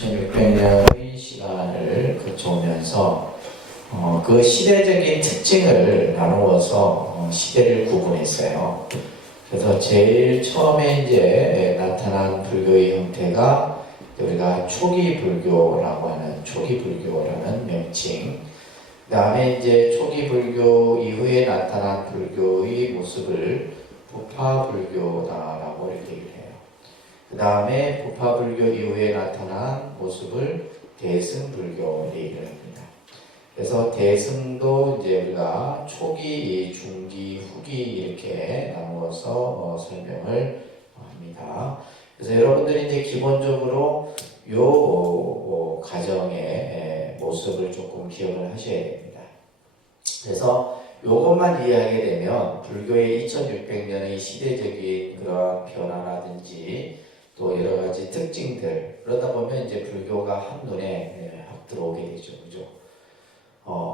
1600년의 시간을 거쳐오면서 그 시대적인 특징을 나누어서 시대를 구분했어요. 그래서 제일 처음에 이제 나타난 불교의 형태가 우리가 초기 불교라고 하는 초기 불교라는 명칭. 그 다음에 이제 초기 불교 이후에 나타난 불교의 모습을 부파불교다라고 이렇게 얘기를 해요. 그 다음에 부파불교 이후에 나타난 모습을 대승불교 얘기를 합니다. 그래서 대승도 이제 우리가 초기, 중기, 후기 이렇게 나누어서 설명을 합니다. 그래서 여러분들이 이제 기본적으로 요 과정의 모습을 조금 기억을 하셔야 됩니다. 그래서 요것만 이해하게 되면 불교의 2600년의 시대적인 그런 변화라든지 또 여러 가지 특징들 그러다 보면 이제 불교가 한눈에 확 들어오게 되죠, 그죠?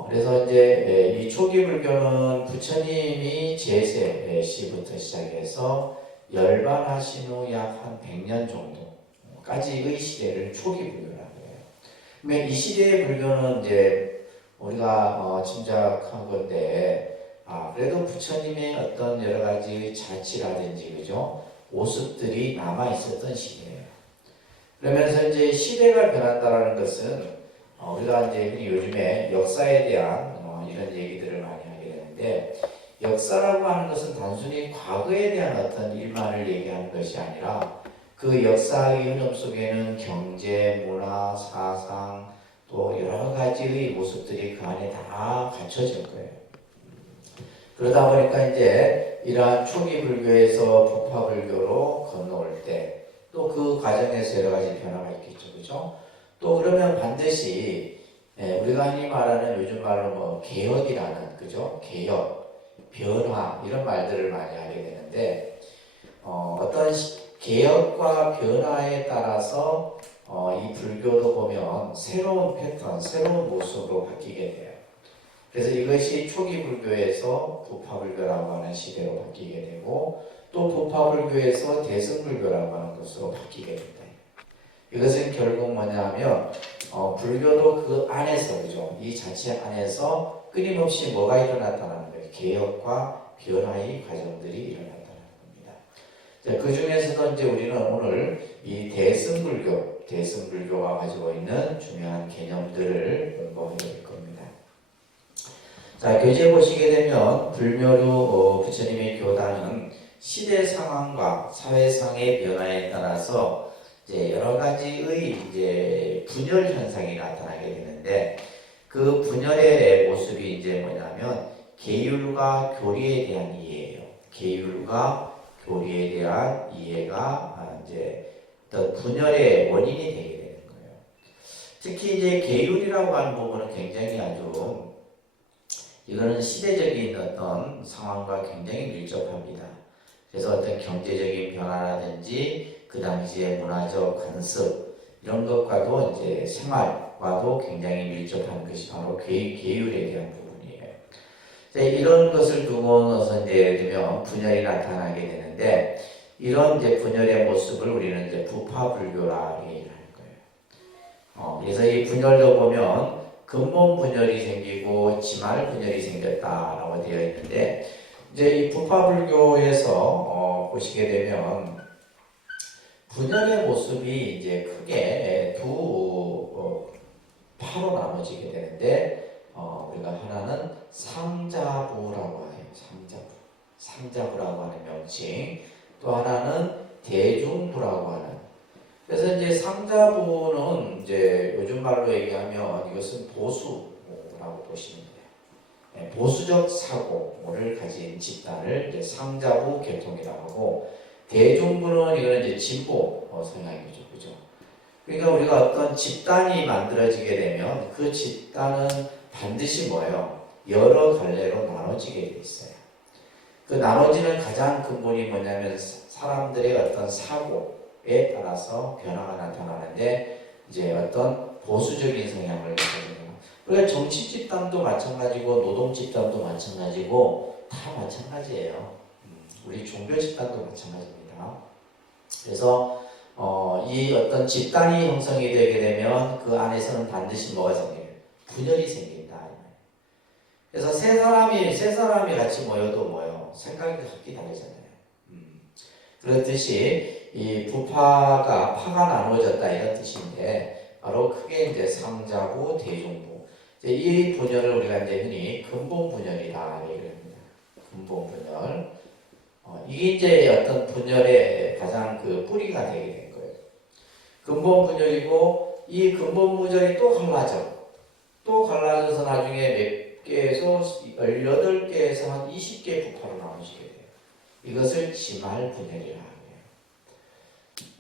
그래서 이제 이 초기 불교는 부처님이 제세 시부터 시작해서 열반하신 후 약 한 100년 정도까지의 시대를 초기 불교라고 해요. 그러면 이 시대의 불교는 이제 우리가 짐작한 건데, 그래도 부처님의 어떤 여러 가지 자치라든지, 그죠? 모습들이 남아 있었던 시대예요. 그러면서 이제 시대가 변한다라는 것은 우리가 이제 요즘에 역사에 대한 이런 얘기들을 많이 하게 되는데, 역사라고 하는 것은 단순히 과거에 대한 어떤 일만을 얘기하는 것이 아니라 그 역사의 흐름 속에는 경제, 문화, 사상 또 여러 가지의 모습들이 그 안에 다 갖춰질 거예요. 그러다 보니까 이제 이러한 초기 불교에서 부파 불교로 건너올 때 또 그 과정에서 여러 가지 변화가 있겠죠, 그죠? 또 그러면 반드시 우리가 흔히 말하는 요즘 말로 뭐 개혁이라는, 그죠? 개혁, 변화 이런 말들을 많이 하게 되는데 어떤 개혁과 변화에 따라서 이 불교도 보면 새로운 패턴, 새로운 모습으로 바뀌게 돼요. 그래서 이것이 초기 불교에서 부파불교라고 하는 시대로 바뀌게 되고 또 부파불교에서 대승불교라고 하는 것으로 바뀌게 된다. 이것은 결국 뭐냐면 불교도 그 안에서, 그죠? 이 자체 안에서 끊임없이 뭐가 일어났다는 거예요. 개혁과 변화의 과정들이 일어났다는 겁니다. 자, 그 중에서도 이제 우리는 오늘 이 대승불교가 가지고 있는 중요한 개념들을 공부해 볼 겁니다. 자, 교재 보시게 되면 불묘로 부처님의 교단은 시대 상황과 사회상의 변화에 따라서 이제 여러 가지의 이제 분열 현상이 나타나게 되는데 그 분열의 모습이 이제 뭐냐면 계율과 교리에 대한 이해예요. 계율과 교리에 대한 이해가 이제 어떤 분열의 원인이 되게 되는 거예요. 특히 이제 계율이라고 하는 부분은 굉장히 아주 이거는 시대적인 어떤 상황과 굉장히 밀접합니다. 그래서 어떤 경제적인 변화라든지 그 당시의 문화적 관습 이런 것과도 이제 생활과도 굉장히 밀접한 것이 바로 계율에 대한 부분이에요. 이런 것을 두고 나서 이제 예를 들면 분열이 나타나게 되는데 이런 이제 분열의 모습을 우리는 이제 부파불교라 얘기를 할 거예요. 그래서 이 분열도 보면 근본 분열이 생기고 지말 분열이 생겼다라고 되어 있는데 이제 이 부파불교에서 보시게 되면 분열의 모습이 이제 크게 두 파로 나눠지게 되는데 우리가 하나는 상자부라고 해요. 상자부라고 하는 명칭. 또 하나는 대중부라고 하는. 그래서 이제 상자부는 이제 요즘 말로 얘기하면 이것은 보수라고 보시면 돼요. 보수적 사고를 가진 집단을 이제 상자부 계통이라고 하고 대중부는 이거는 이제 진보 성향이죠, 그죠? 그러니까 우리가 어떤 집단이 만들어지게 되면 그 집단은 반드시 뭐예요? 여러 갈래로 나눠지게 돼 있어요. 그 나눠지는 가장 근본이 뭐냐면 사람들의 어떤 사고에 따라서 변화가 나타나는데 이제 어떤 보수적인 성향을 가지고 그러니까 정치 집단도 마찬가지고 노동 집단도 마찬가지고 다 마찬가지예요. 우리 종교 집단도 마찬가지입니다. 그래서 이 어떤 집단이 형성이 되게 되면 그 안에서는 반드시 뭐가 생겨요? 분열이 생긴다. 그래서 세 사람이 같이 모여도 뭐요? 생각이 각기 다르잖아요. 그렇듯이 이 부파가 파가 나누어졌다 이런 뜻인데 바로 크게 이제 상자부, 대중부. 이제 이 분열을 우리가 이제 흔히 근본 분열이다 얘기를 합니다. 근본 분열. 이게 이제 어떤 분열의 가장 그 뿌리가 되게 된 거예요. 근본 분열이고 이 근본 분열이 또 갈라져. 또 갈라져서 나중에 몇 개에서 18개에서 한 20개 부파로 나누시게 돼요. 이것을 지말 분열이라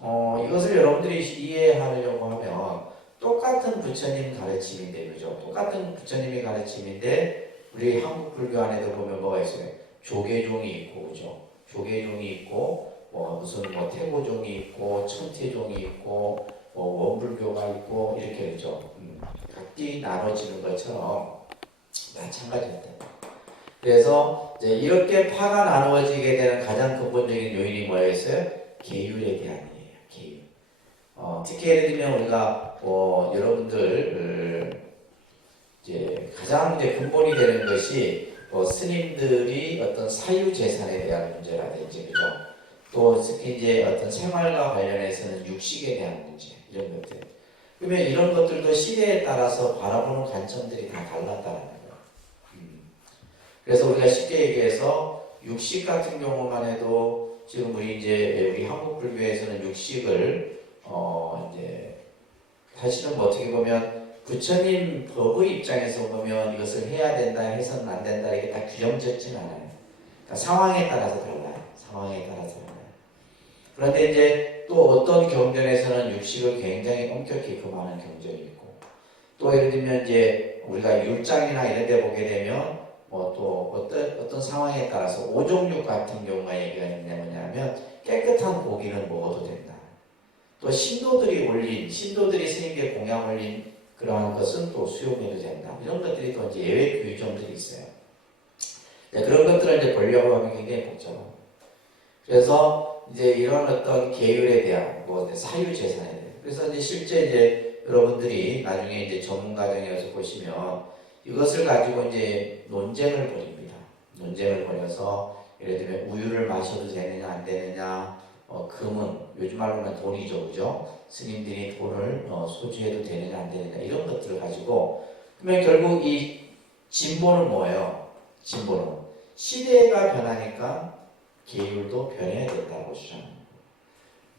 하고요. 이것을 여러분들이 이해하려고 하면 똑같은 부처님 가르침인데, 그죠? 똑같은 부처님의 가르침인데 우리 한국 불교 안에도 보면 뭐가 있어요? 조계종이 있고, 그죠? 조계종이 있고, 무슨 태고종이 있고, 천태종이 있고, 원불교가 있고 이렇게 그죠? 각기 나눠지는 것처럼 마찬가지입니다. 그래서 이제 이렇게 파가 나누어지게 되는 가장 근본적인 요인이 뭐였어요? 계율에 대한 이에요. 계율. 특히 예를 들면 우리가 여러분들 이제 가장 이제 근본이 되는 것이 스님들이 어떤 사유 재산에 대한 문제라든지, 그죠? 또 특히 이제 어떤 생활과 관련해서는 육식에 대한 문제 이런 것들. 그러면 이런 것들도 시대에 따라서 바라보는 관점들이 다 달랐다는 거예요. 그래서 우리가 쉽게 얘기해서 육식 같은 경우만 해도 지금 우리 한국 불교에서는 육식을 이제 사실은 어떻게 보면 부처님 법의 입장에서 보면 이것을 해야 된다 해서는 안 된다 이게 다 규정짓지는 않아요. 그러니까 상황에 따라서 달라요. 상황에 따라서 달라요. 그런데 이제 또 어떤 경전에서는 육식을 굉장히 엄격히 금하는 경전이 있고, 또 예를 들면 이제 우리가 율장이나 이런 데 보게 되면 또 어떤 상황에 따라서 오종육 같은 경우가 얘기가 뭐냐면 깨끗한 고기는 먹어도 된다. 또 신도들이 스님께 공양 올린 그러한 것은 또 수용해도 된다. 이런 것들이 또 이제 예외 규정들이 있어요. 그런 것들을 이제 보려고 하면 굉장히 복잡합니다. 그래서 이제 이런 어떤 계율에 대한 사유재산에 대한. 그래서 이제 실제 이제 여러분들이 나중에 이제 전문 과정에서 보시면 이것을 가지고 이제 논쟁을 벌입니다. 논쟁을 벌여서 예를 들면 우유를 마셔도 되느냐 안 되느냐, 금은 요즘 말로는 돈이죠, 그죠? 스님들이 돈을 소지해도 되느냐 안 되느냐 이런 것들을 가지고 그러면 결국 이 진보는 뭐예요? 진보는 시대가 변하니까 계율도 변해야 된다고 주장합니다.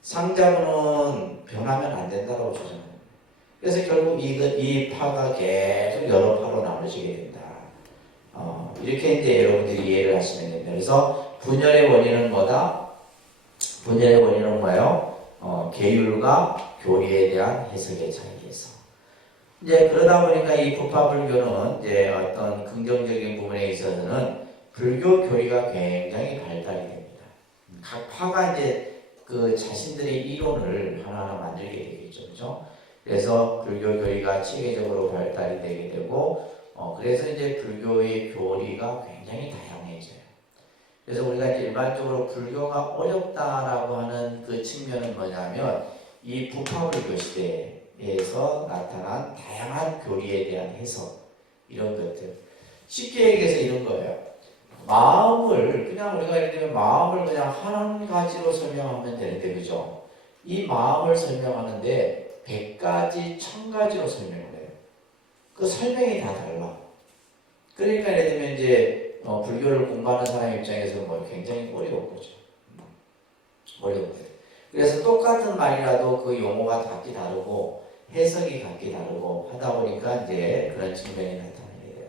상자부는 변하면 안 된다고 주장합니다. 그래서 결국 이 파가 계속 여러 파로 나눠지게 된다. 이렇게 이제 여러분들이 이해를 하시면 됩니다. 그래서 분열의 원인은 뭐다? 분열의 원인은 뭐예요? 계율과 교리에 대한 해석의 차이에서. 이제 그러다 보니까 이 부파불교는 이제 어떤 긍정적인 부분에 있어서는 불교 교리가 굉장히 발달이 됩니다. 각 파가 이제 그 자신들의 이론을 하나하나 만들게 되겠죠, 그렇죠? 그래서 불교 교리가 체계적으로 발달이 되게 되고, 그래서 이제 불교의 교리가 굉장히 다양해져요. 그래서 우리가 이제 일반적으로 불교가 어렵다라고 하는 그 측면은 뭐냐면 이 부파불교 시대에서 나타난 다양한 교리에 대한 해석 이런 것들. 쉽게 얘기해서 이런 거예요. 마음을 그냥 우리가 예를 들면 마음을 그냥 한 가지로 설명하면 되는데, 그죠? 이 마음을 설명하는데 100가지, 1000가지로 설명을 해요. 그 설명이 다 달라. 그러니까 예를 들면 이제 불교를 공부하는 사람 입장에서 굉장히 어려운 거죠. 어려운 거예요. 그래서 똑같은 말이라도 그 용어가 각기 다르고 해석이 각기 다르고 하다 보니까 이제 그런 측면이 나타나게 돼요.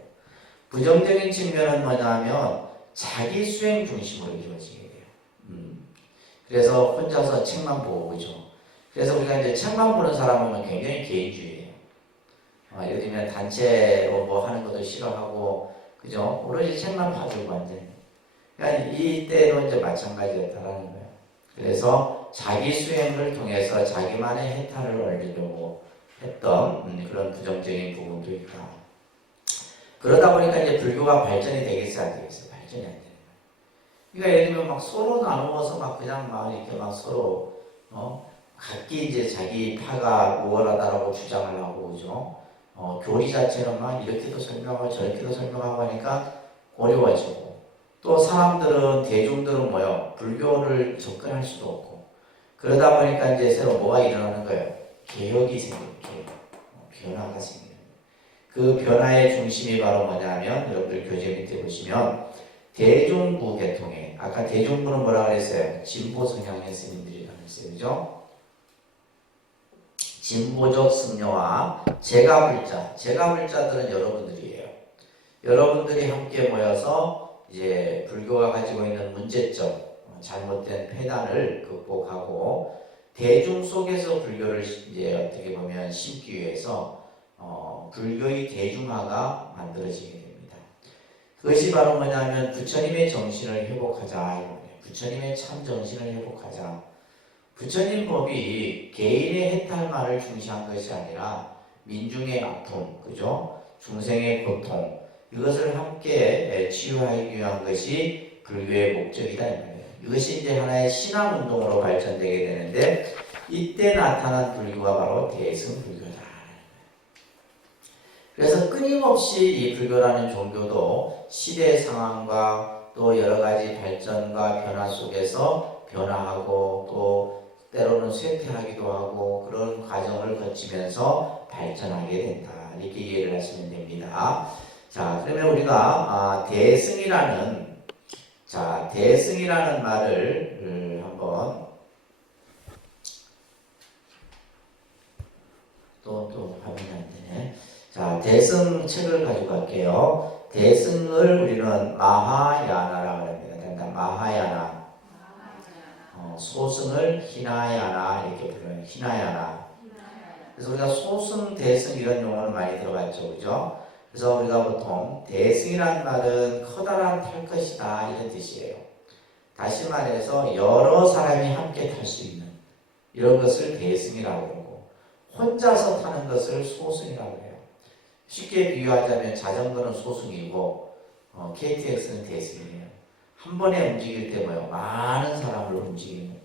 부정적인 측면은 뭐냐면 자기 수행 중심으로 이루어지게 돼요. 그래서 혼자서 책만 보고, 그죠? 그래서 우리가 이제 책만 보는 사람은 굉장히 개인주의예요. 예를 들면 단체로 뭐 하는 것도 싫어하고, 그죠? 오로지 책만 봐주고 완전히. 그러니까 이때도 이제 마찬가지였다라는 거예요. 그래서 자기 수행을 통해서 자기만의 해탈을 얻으려고 했던 그런 부정적인 부분도 있다. 그러다 보니까 이제 불교가 발전이 되겠어, 안 되겠어? 발전이 안 되는 거예요. 그러니까 예를 들면 막 서로 나누어서 막 그냥 막 이렇게 막 서로 각기 이제 자기 파가 우월하다라고 주장을 하고, 그죠? 교리 자체는 막 이렇게도 설명하고 저렇게도 설명하고 하니까 어려워지고, 또 사람들은, 대중들은 뭐요? 불교를 접근할 수도 없고, 그러다 보니까 이제 새로 뭐가 일어나는 거예요? 개혁이 생기는 거예요. 변화가 생기는 거예요. 그 변화의 중심이 바로 뭐냐면, 여러분들 교재 밑에 보시면 대중부 계통에, 아까 대중부는 뭐라 그랬어요? 진보 성향의 스님들이라고 했어요. 그죠? 진보적 승려와 제가불자들은 여러분들이에요. 여러분들이 함께 모여서 이제 불교가 가지고 있는 문제점, 잘못된 폐단을 극복하고 대중 속에서 불교를 이제 어떻게 보면 심기 위해서 불교의 대중화가 만들어지게 됩니다. 그것이 바로 뭐냐면 부처님의 정신을 회복하자. 부처님의 참 정신을 회복하자. 부처님 법이 개인의 해탈만을 중시한 것이 아니라 민중의 아픔, 그죠? 중생의 고통, 이것을 함께 치유하기 위한 것이 불교의 목적이다 이 말이에요. 이것이 이제 하나의 신앙 운동으로 발전되게 되는데, 이때 나타난 불교가 바로 대승불교다. 그래서 끊임없이 이 불교라는 종교도 시대 상황과 또 여러 가지 발전과 변화 속에서 변화하고, 또 때로는 쇠퇴하기도 하고, 그런 과정을 거치면서 발전하게 된다. 이렇게 이해를 하시면 됩니다. 자, 그러면 우리가 대승이라는 말을 한번 또 화면이 안 되네. 자, 대승 책을 가지고 갈게요. 대승을 우리는 마하야나라고 합니다. 마하야나. 소승을 히나야나 이렇게 불러요. 히나야나. 그래서 우리가 소승, 대승 이런 용어는 많이 들어봤죠, 그죠? 그래서 우리가 보통 대승이라는 말은 커다란 탈 것이다 이런 뜻이에요. 다시 말해서 여러 사람이 함께 탈 수 있는 이런 것을 대승이라고 그러고, 혼자서 타는 것을 소승이라고 해요. 쉽게 비유하자면 자전거는 소승이고 KTX는 대승이에요. 한 번에 움직일 때 뭐예요? 많은 사람을 움직이는.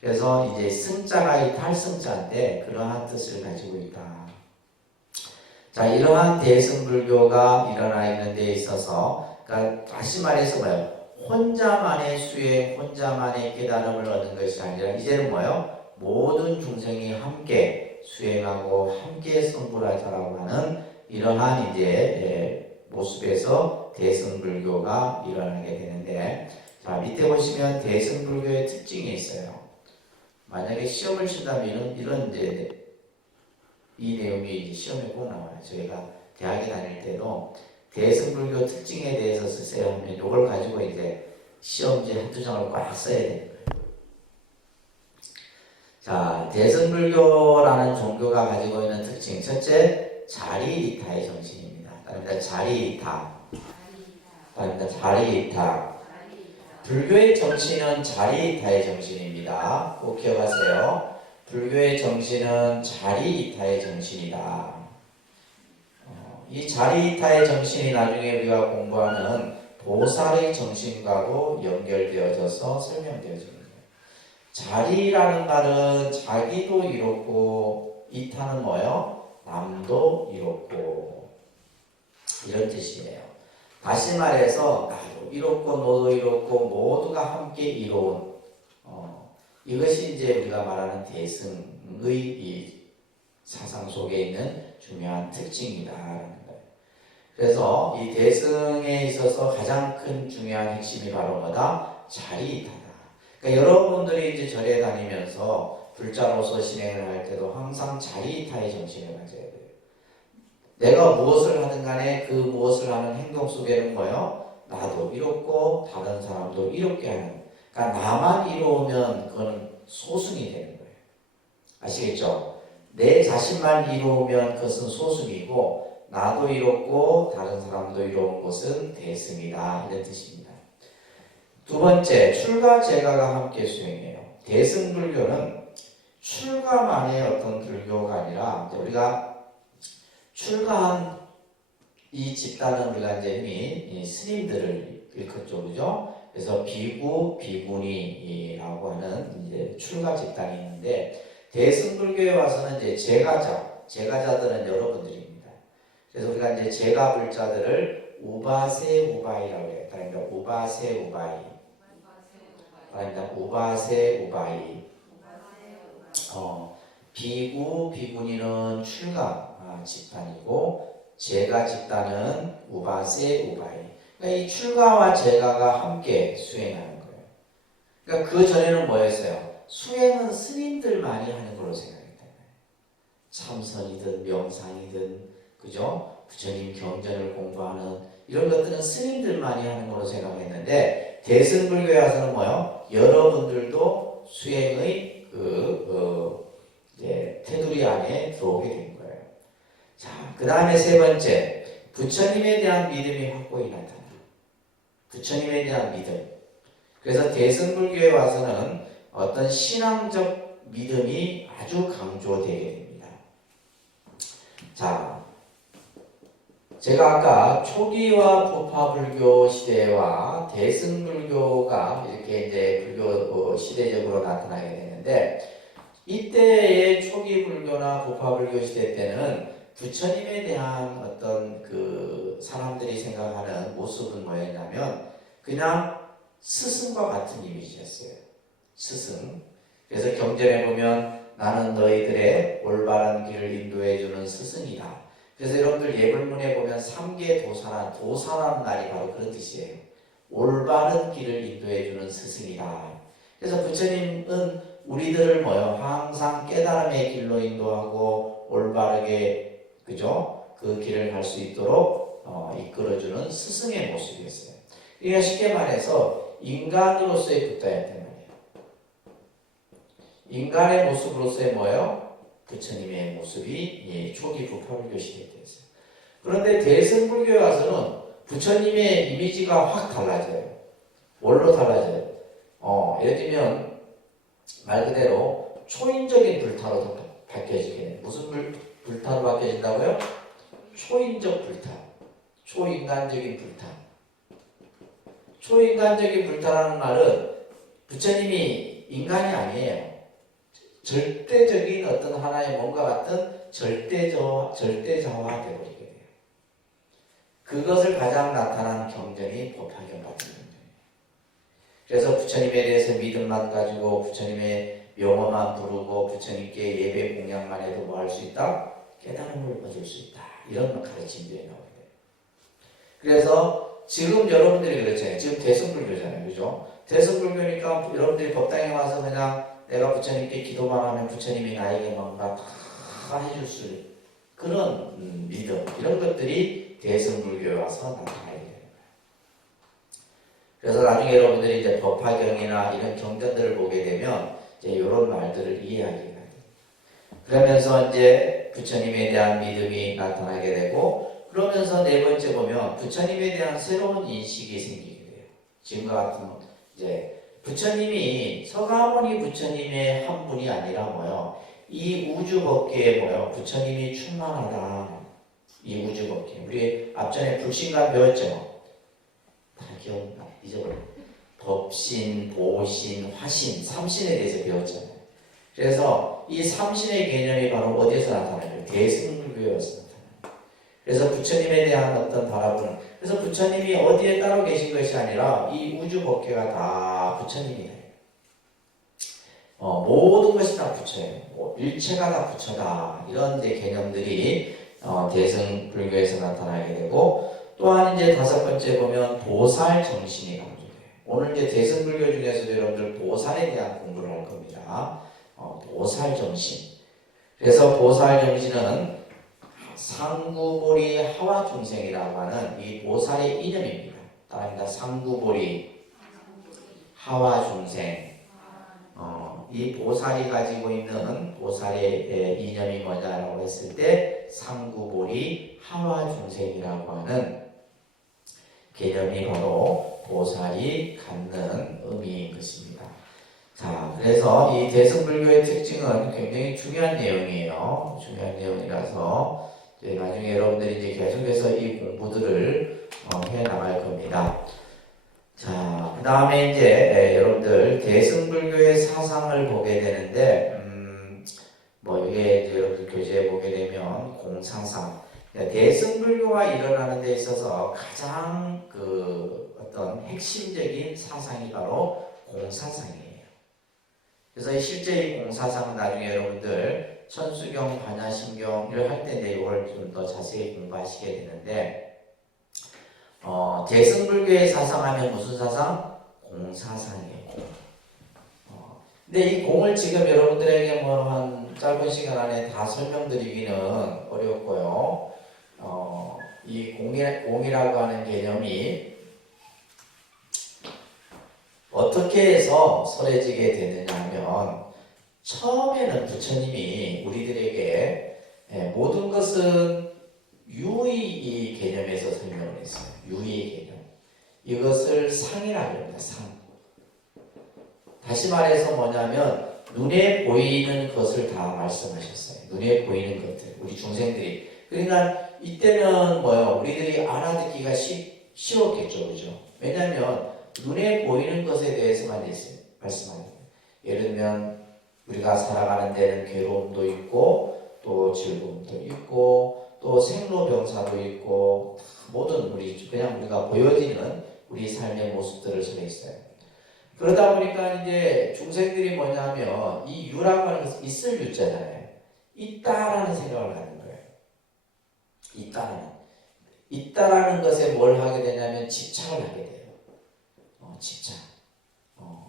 그래서 이제 승자가 이 탈승자인데 그러한 뜻을 가지고 있다. 자, 이러한 대승불교가 일어나 있는 데 있어서, 그러니까 다시 말해서 뭐예요? 혼자만의 수행, 혼자만의 깨달음을 얻는 것이 아니라 이제는 뭐예요? 모든 중생이 함께 수행하고 함께 성불하자라고 하는 이러한 이제 모습에서 대승불교가 일어나게 되는데, 자, 밑에 보시면 대승불교의 특징이 있어요. 만약에 시험을 친다면 이런 이제 이 내용이 시험에 꼭 나와요. 저희가 대학에 다닐 때도 대승불교 특징에 대해서 쓰세요 하면 이걸 가지고 이제 시험지 한두 장을 꽉 써야 되는 거예요. 자, 대승불교라는 종교가 가지고 있는 특징, 첫째, 자리이타의 정신입니다. 다릅니다. 자리이타. 불교의 정신은 자리이타의 정신입니다. 꼭 기억하세요. 불교의 정신은 자리이타의 정신이다. 이 자리이타의 정신이 나중에 우리가 공부하는 보살의 정신과도 연결되어져서 설명되어집니다. 자리라는 말은 자기도 이롭고, 이타는 뭐예요? 남도 이롭고, 이런 뜻이에요. 다시 말해서 나도 이롭고 너도 이롭고 모두가 함께 이로운, 이것이 이제 우리가 말하는 대승의 이 사상 속에 있는 중요한 특징이다라는 거예요. 그래서 이 대승에 있어서 가장 큰 중요한 핵심이 바로 뭐다? 자리이타다. 그러니까 여러분들이 이제 절에 다니면서 불자로서 진행을 할 때도 항상 자리이타의 정신을 가져야 돼요. 내가 무엇을 하든 간에 그 무엇을 하는 행동 속에는 뭐예요? 나도 이롭고 다른 사람도 이롭게 하는. 그러니까 나만 이로우면 그건 소승이 되는 거예요. 아시겠죠? 내 자신만 이로우면 그것은 소승이고, 나도 이롭고 다른 사람도 이로운 것은 대승이다 이런 뜻입니다. 두 번째, 출가 제가가 함께 수행해요. 대승불교는 출가만의 어떤 불교가 아니라 우리가 출가한 이 집단은 우리가 이제 이미 스님들을 일컫죠, 그죠? 그래서 비구, 비구니라고 하는 이제 출가 집단이 있는데, 대승불교에 와서는 이제 제가자들은 여러분들입니다. 그래서 우리가 이제 제가 불자들을 우바세 우바이라고 해요. 그러니까 우바세 우바이. 그러니까 우바세 우바이. 비구 비구니는 출가 집단이고 제가 집단은 우바세 우바이. 그러니까 이 출가와 제가가 함께 수행하는 거예요. 그러니까 그 전에는 뭐였어요? 수행은 스님들만이 하는 걸로 생각했다. 참선이든 명상이든 그죠? 부처님 경전을 공부하는 이런 것들은 스님들만이 하는 걸로 생각했는데 대승불교에 와서는 뭐요? 여러분들도 수행의 테두리 안에 들어오게 된 거예요. 자, 그 다음에 세 번째, 부처님에 대한 믿음이 확고히 나타나. 부처님에 대한 믿음. 그래서 대승불교에 와서는 어떤 신앙적 믿음이 아주 강조되게 됩니다. 자, 제가 아까 초기와 부파불교 시대와 대승불교가 이렇게 이제 불교 시대적으로 나타나게 되는데 이때의 초기 불교나 부파불교 시대 때는 부처님에 대한 어떤 그 사람들이 생각하는 모습은 뭐였냐면 그냥 스승과 같은 이미지였어요. 스승. 그래서 경전에 보면 나는 너희들의 올바른 길을 인도해주는 스승이다. 그래서 여러분들 예불문에 보면 3계 도사라는 말이 바로 그런 뜻이에요. 올바른 길을 인도해주는 스승이다. 그래서 부처님은 우리들을 항상 깨달음의 길로 인도하고 올바르게 그죠? 그 길을 갈 수 있도록 이끌어주는 스승의 모습이었어요. 그러니까 쉽게 말해서 인간으로서의 붓다였단 말이에요. 인간의 모습으로서의 부처님의 모습이 초기 부파불교 시대에 있어요. 그런데 대승불교에 와서는 부처님의 이미지가 확 달라져요. 뭘로 달라져요? 예를 들면 말 그대로 초인적인 불타로 바뀌어지게 돼요. 무슨 불타로 바뀌어진다고요? 초인적 불타. 초인간적인 불타. 초인간적인 불타라는 말은 부처님이 인간이 아니에요. 절대적인 어떤 하나의 뭔가 같은 절대자화 되어버리게 돼요. 그것을 가장 나타난 경전이 법화경 같은 경전이에요. 그래서 부처님에 대해서 믿음만 가지고 부처님의 명어만 부르고 부처님께 예배 공양만 해도 뭐 할 수 있다? 깨달음을 얻을 수 있다. 이런 가르침들이 나오게 돼요. 그래서 지금 여러분들이 그렇잖아요. 지금 대승불교잖아요. 그죠? 대승불교니까 여러분들이 법당에 와서 그냥 내가 부처님께 기도만 하면 부처님이 나에게 뭔가 다 해줄 수 있는 그런 믿음, 이런 것들이 대승불교에 와서 나타나게 됩니다. 그래서 나중에 여러분들이 이제 법화경이나 이런 경전들을 보게 되면 이제 이런 말들을 이해하게 돼요. 그러면서 이제 부처님에 대한 믿음이 나타나게 되고, 그러면서 네 번째 보면 부처님에 대한 새로운 인식이 생기게 돼요. 지금과 같은 이제 부처님이 서가모니 부처님의 한 분이 아니라 이 우주 법계에 부처님이 충만하다. 이 우주 법계. 우리 앞전에 불신간 배웠죠. 다 기억나? 잊어버려. 법신, 보신, 화신, 삼신에 대해서 배웠잖아요. 그래서 이 삼신의 개념이 바로 어디에서 나타나요? 대승불교에서 나타나요. 그래서 부처님에 대한 어떤 바라보는, 그래서 부처님이 어디에 따로 계신 것이 아니라 이 우주 법계가 다 부처님이에요. 모든 것이 다 부처예요. 일체가 다 부처다. 이런 이제 개념들이 대승불교에서 나타나게 되고, 또한 이제 다섯 번째 보면 보살 정신이 강조돼요. 오늘 이제 대승불교 중에서도 여러분들 보살에 대한 공부를 할 겁니다. 보살 정신. 그래서 보살 정신은 상구보리 하와 중생이라고 하는 이 보살의 이념입니다. 따라합니다. 상구보리 하와 중생. 이 보살이 가지고 있는 보살의 이념이 뭐냐라고 했을 때 상구보리 하와 중생이라고 하는 개념이 바로 보살이 갖는 의미인 것입니다. 자, 그래서 이 대승불교의 특징은 굉장히 중요한 내용이에요. 중요한 내용이라서 나중에 여러분들이 이제 계속해서 이 공부들을 해 나갈 겁니다. 자, 그 다음에 이제 여러분들 대승불교의 사상을 보게 되는데 뭐 이게 이제 여러분들 교재에 보게 되면 공사상, 그러니까 대승불교가 일어나는 데 있어서 가장 그 어떤 핵심적인 사상이 바로 공사상이에요. 그래서 실제 이 공사상은 나중에 여러분들 천수경, 반야심경을 할 때 이걸 좀 더 자세히 공부하시게 되는데, 대승불교의 사상하면 무슨 사상? 공사상이에요. 근데 이 공을 지금 여러분들에게 뭐 한 짧은 시간 안에 다 설명드리기는 어렵고요. 이 공이라고 하는 개념이 어떻게 해서 설해지게 되느냐 하면, 처음에는 부처님이 우리들에게 모든 것은 유의 개념에서 설명을 했어요. 유의 개념. 이것을 상이라고 합니다. 상. 다시 말해서 뭐냐면 눈에 보이는 것을 다 말씀하셨어요. 눈에 보이는 것들. 우리 중생들이. 그러니까 이때는 뭐요? 우리들이 알아듣기가 쉬웠겠죠. 그죠? 왜냐하면 눈에 보이는 것에 대해서만 말씀하는 거예요. 예를 들면 우리가 살아가는 데는 괴로움도 있고 또 즐거움도 있고 또 생로병사도 있고 모든 그냥 우리가 보여지는 우리 삶의 모습들을 전해 있어요. 그러다 보니까 이제 중생들이 뭐냐면 이 유라고 하는 것은 있을 유자잖아요. 있다라는 생각을 갖는 거예요. 있다라는 것에 뭘 하게 되냐면 집착을 하게 돼요. 집착.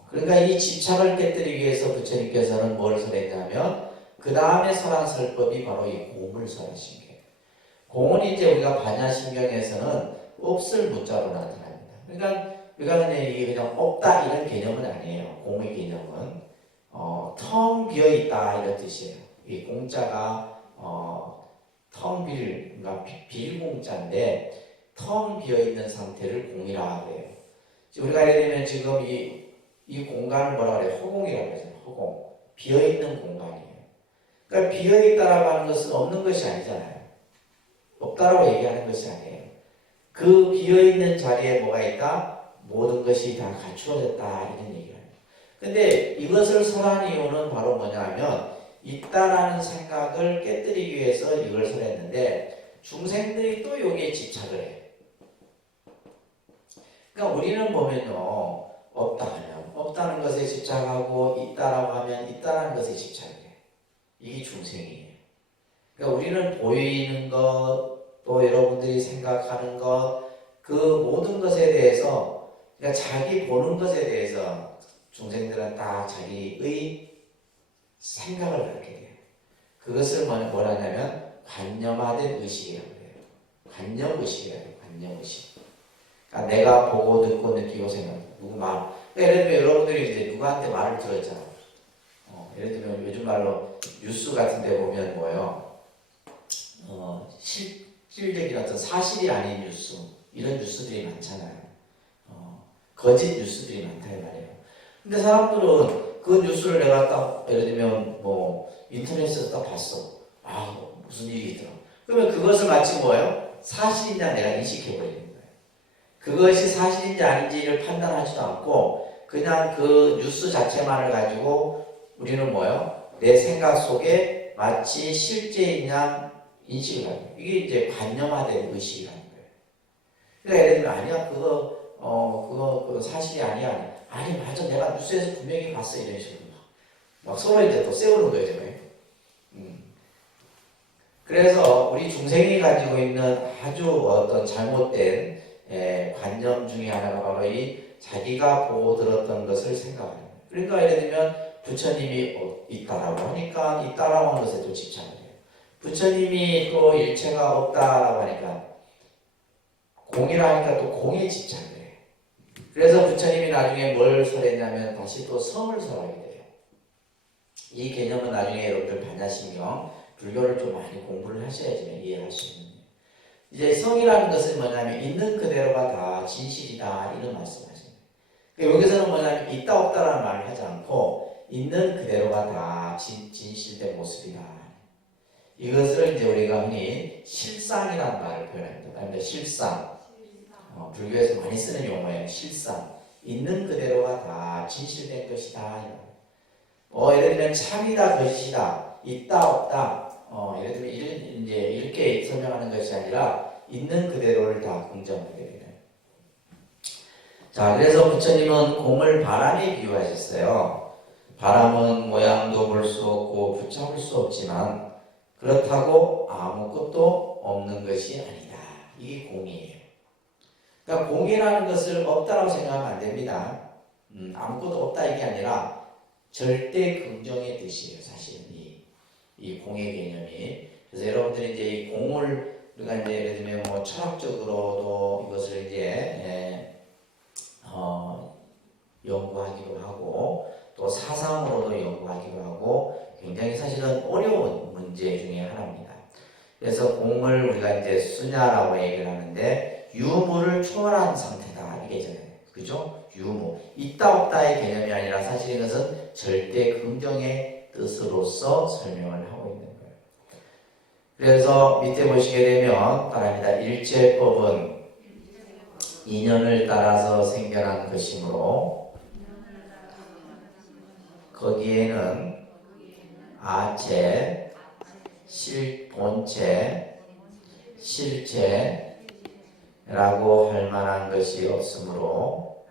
그러니까 이 집착을 깨뜨리기 위해서 부처님께서는 뭘 설했냐면 그 다음에 설한 설법이 바로 이 공을 설하신 거예요. 공은 이제 우리가 반야심경에서는 없을 무자로 나타납니다. 그러니까 그냥 이게 그냥 없다 이런 개념은 아니에요. 공의 개념은 텅 비어 있다 이런 뜻이에요. 이 공자가 텅 빌, 그러니까 빌공자인데 텅 비어 있는 상태를 공이라 그래요. 우리가 예를 들면 지금 이 공간을 뭐라 그래요? 허공이라고 하죠. 허공. 비어 있는 공간이에요. 그러니까 비어 있다라고 하는 것은 없는 것이 아니잖아요. 없다라고 얘기하는 것이 아니에요. 그 비어 있는 자리에 뭐가 있다? 모든 것이 다 갖추어졌다 이런 얘기를 해요. 근데 이것을 설한 이유는 바로 뭐냐면 있다라는 생각을 깨뜨리기 위해서 이걸 설했는데 중생들이 또 여기에 집착을 해요. 그러니까 우리는 보면요, 없다 하면 없다는 것에 집착하고 있다라고 하면 있다라는 것에 집착해요. 이게 중생이에요. 그러니까 우리는 보이는 것, 또 여러분들이 생각하는 것, 그 모든 것에 대해서, 그러니까 자기 보는 것에 대해서 중생들은 다 자기의 생각을 갖게 돼요. 그것을 뭐라 하냐면 관념화된 의식이라고 해요. 관념의식이라고 해요. 관념의식. 그러니까 내가 보고 듣고 느끼고 생각, 누구 말. 그러니까 예를 들면 여러분들이 이제 누구한테 말을 들었잖아요. 예를 들면 요즘 말로 뉴스 같은 데 보면 뭐예요? 실질적인 어떤 사실이 아닌 뉴스, 이런 뉴스들이 많잖아요. 거짓 뉴스들이 많다 이 말이에요. 근데 사람들은 그 뉴스를 내가 딱 예를 들면 뭐 인터넷에서 딱 봤어. 무슨 일이 있더라. 그러면 그것을 마치 뭐예요? 사실이냐 내가 인식해버리는 거예요. 그것이 사실인지 아닌지를 판단하지도 않고 그냥 그 뉴스 자체만을 가지고 우리는 뭐예요? 내 생각 속에 마치 실제인 양 인식을 하는 거예요. 이게 이제 관념화된 의식이라는 거예요. 그러니까 예를 들면 아니야 그거 사실이 아니야. 아니 맞아 내가 뉴스에서 분명히 봤어 이런 식으로 막 서로 이제 또 세우는 거예요. 그래서 우리 중생이 가지고 있는 아주 어떤 잘못된 관념 중에 하나가 바로 이 자기가 보고 들었던 것을 생각하는 거예요. 그러니까 예를 들면 부처님이 있다라고 하니까 있다라고 하는 것에 또 집착을 해요. 부처님이 또 일체가 없다라고 하니까 공이라 하니까 또 공에 집착을 해요. 그래서 부처님이 나중에 뭘 설했냐면 다시 또 성을 설하게 돼요. 이 개념은 나중에 여러분들 반야심경 불교를 좀 많이 공부를 하셔야지만 이해할 수 있는 거예요. 이제 성이라는 것은 뭐냐면 있는 그대로가 다 진실이다 이런 말씀하시는 거예요. 여기서는 뭐냐면 있다 없다라는 말을 하지 않고 있는 그대로가 다 진실된 모습이다. 이것을 이제 우리가 흔히 실상이라는 말을 표현합니다. 실상. 불교에서 많이 쓰는 용어예요. 실상. 있는 그대로가 다 진실된 것이다. 예를 들면 참이다, 거짓이다. 있다 없다 예를 들면 이제 이렇게 설명하는 것이 아니라 있는 그대로를 다 긍정하게 되는. 자, 그래서 부처님은 공을 바람에 비유하셨어요. 바람은 모양도 볼 수 없고 붙잡을 수 없지만 그렇다고 아무것도 없는 것이 아니다. 이게 공이에요. 그러니까 공이라는 것을 없다라고 생각하면 안 됩니다. 아무것도 없다 이게 아니라 절대 긍정의 뜻이에요. 사실은 이 공의 개념이. 그래서 여러분들이 이제 이 공을 우리가 이제 예를 들면 뭐 철학적으로도 이것을 이제 연구하기도 하고 또 사상으로도 연구하기도 하고 굉장히 사실은 어려운 문제 중에 하나입니다. 그래서 공을 우리가 이제 수냐라고 얘기를 하는데 유무를 초월한 상태다 이게잖아요. 그죠? 유무. 있다 없다의 개념이 아니라 사실 이것은 절대 긍정의 뜻으로서 설명을 하고 있는 거예요. 그래서 밑에 보시게 되면 따라합니다. 일체법은 인연을 따라서 생겨난 것이므로 거기에는 아체, 본체, 실체라고 할 만한 것이 없으므로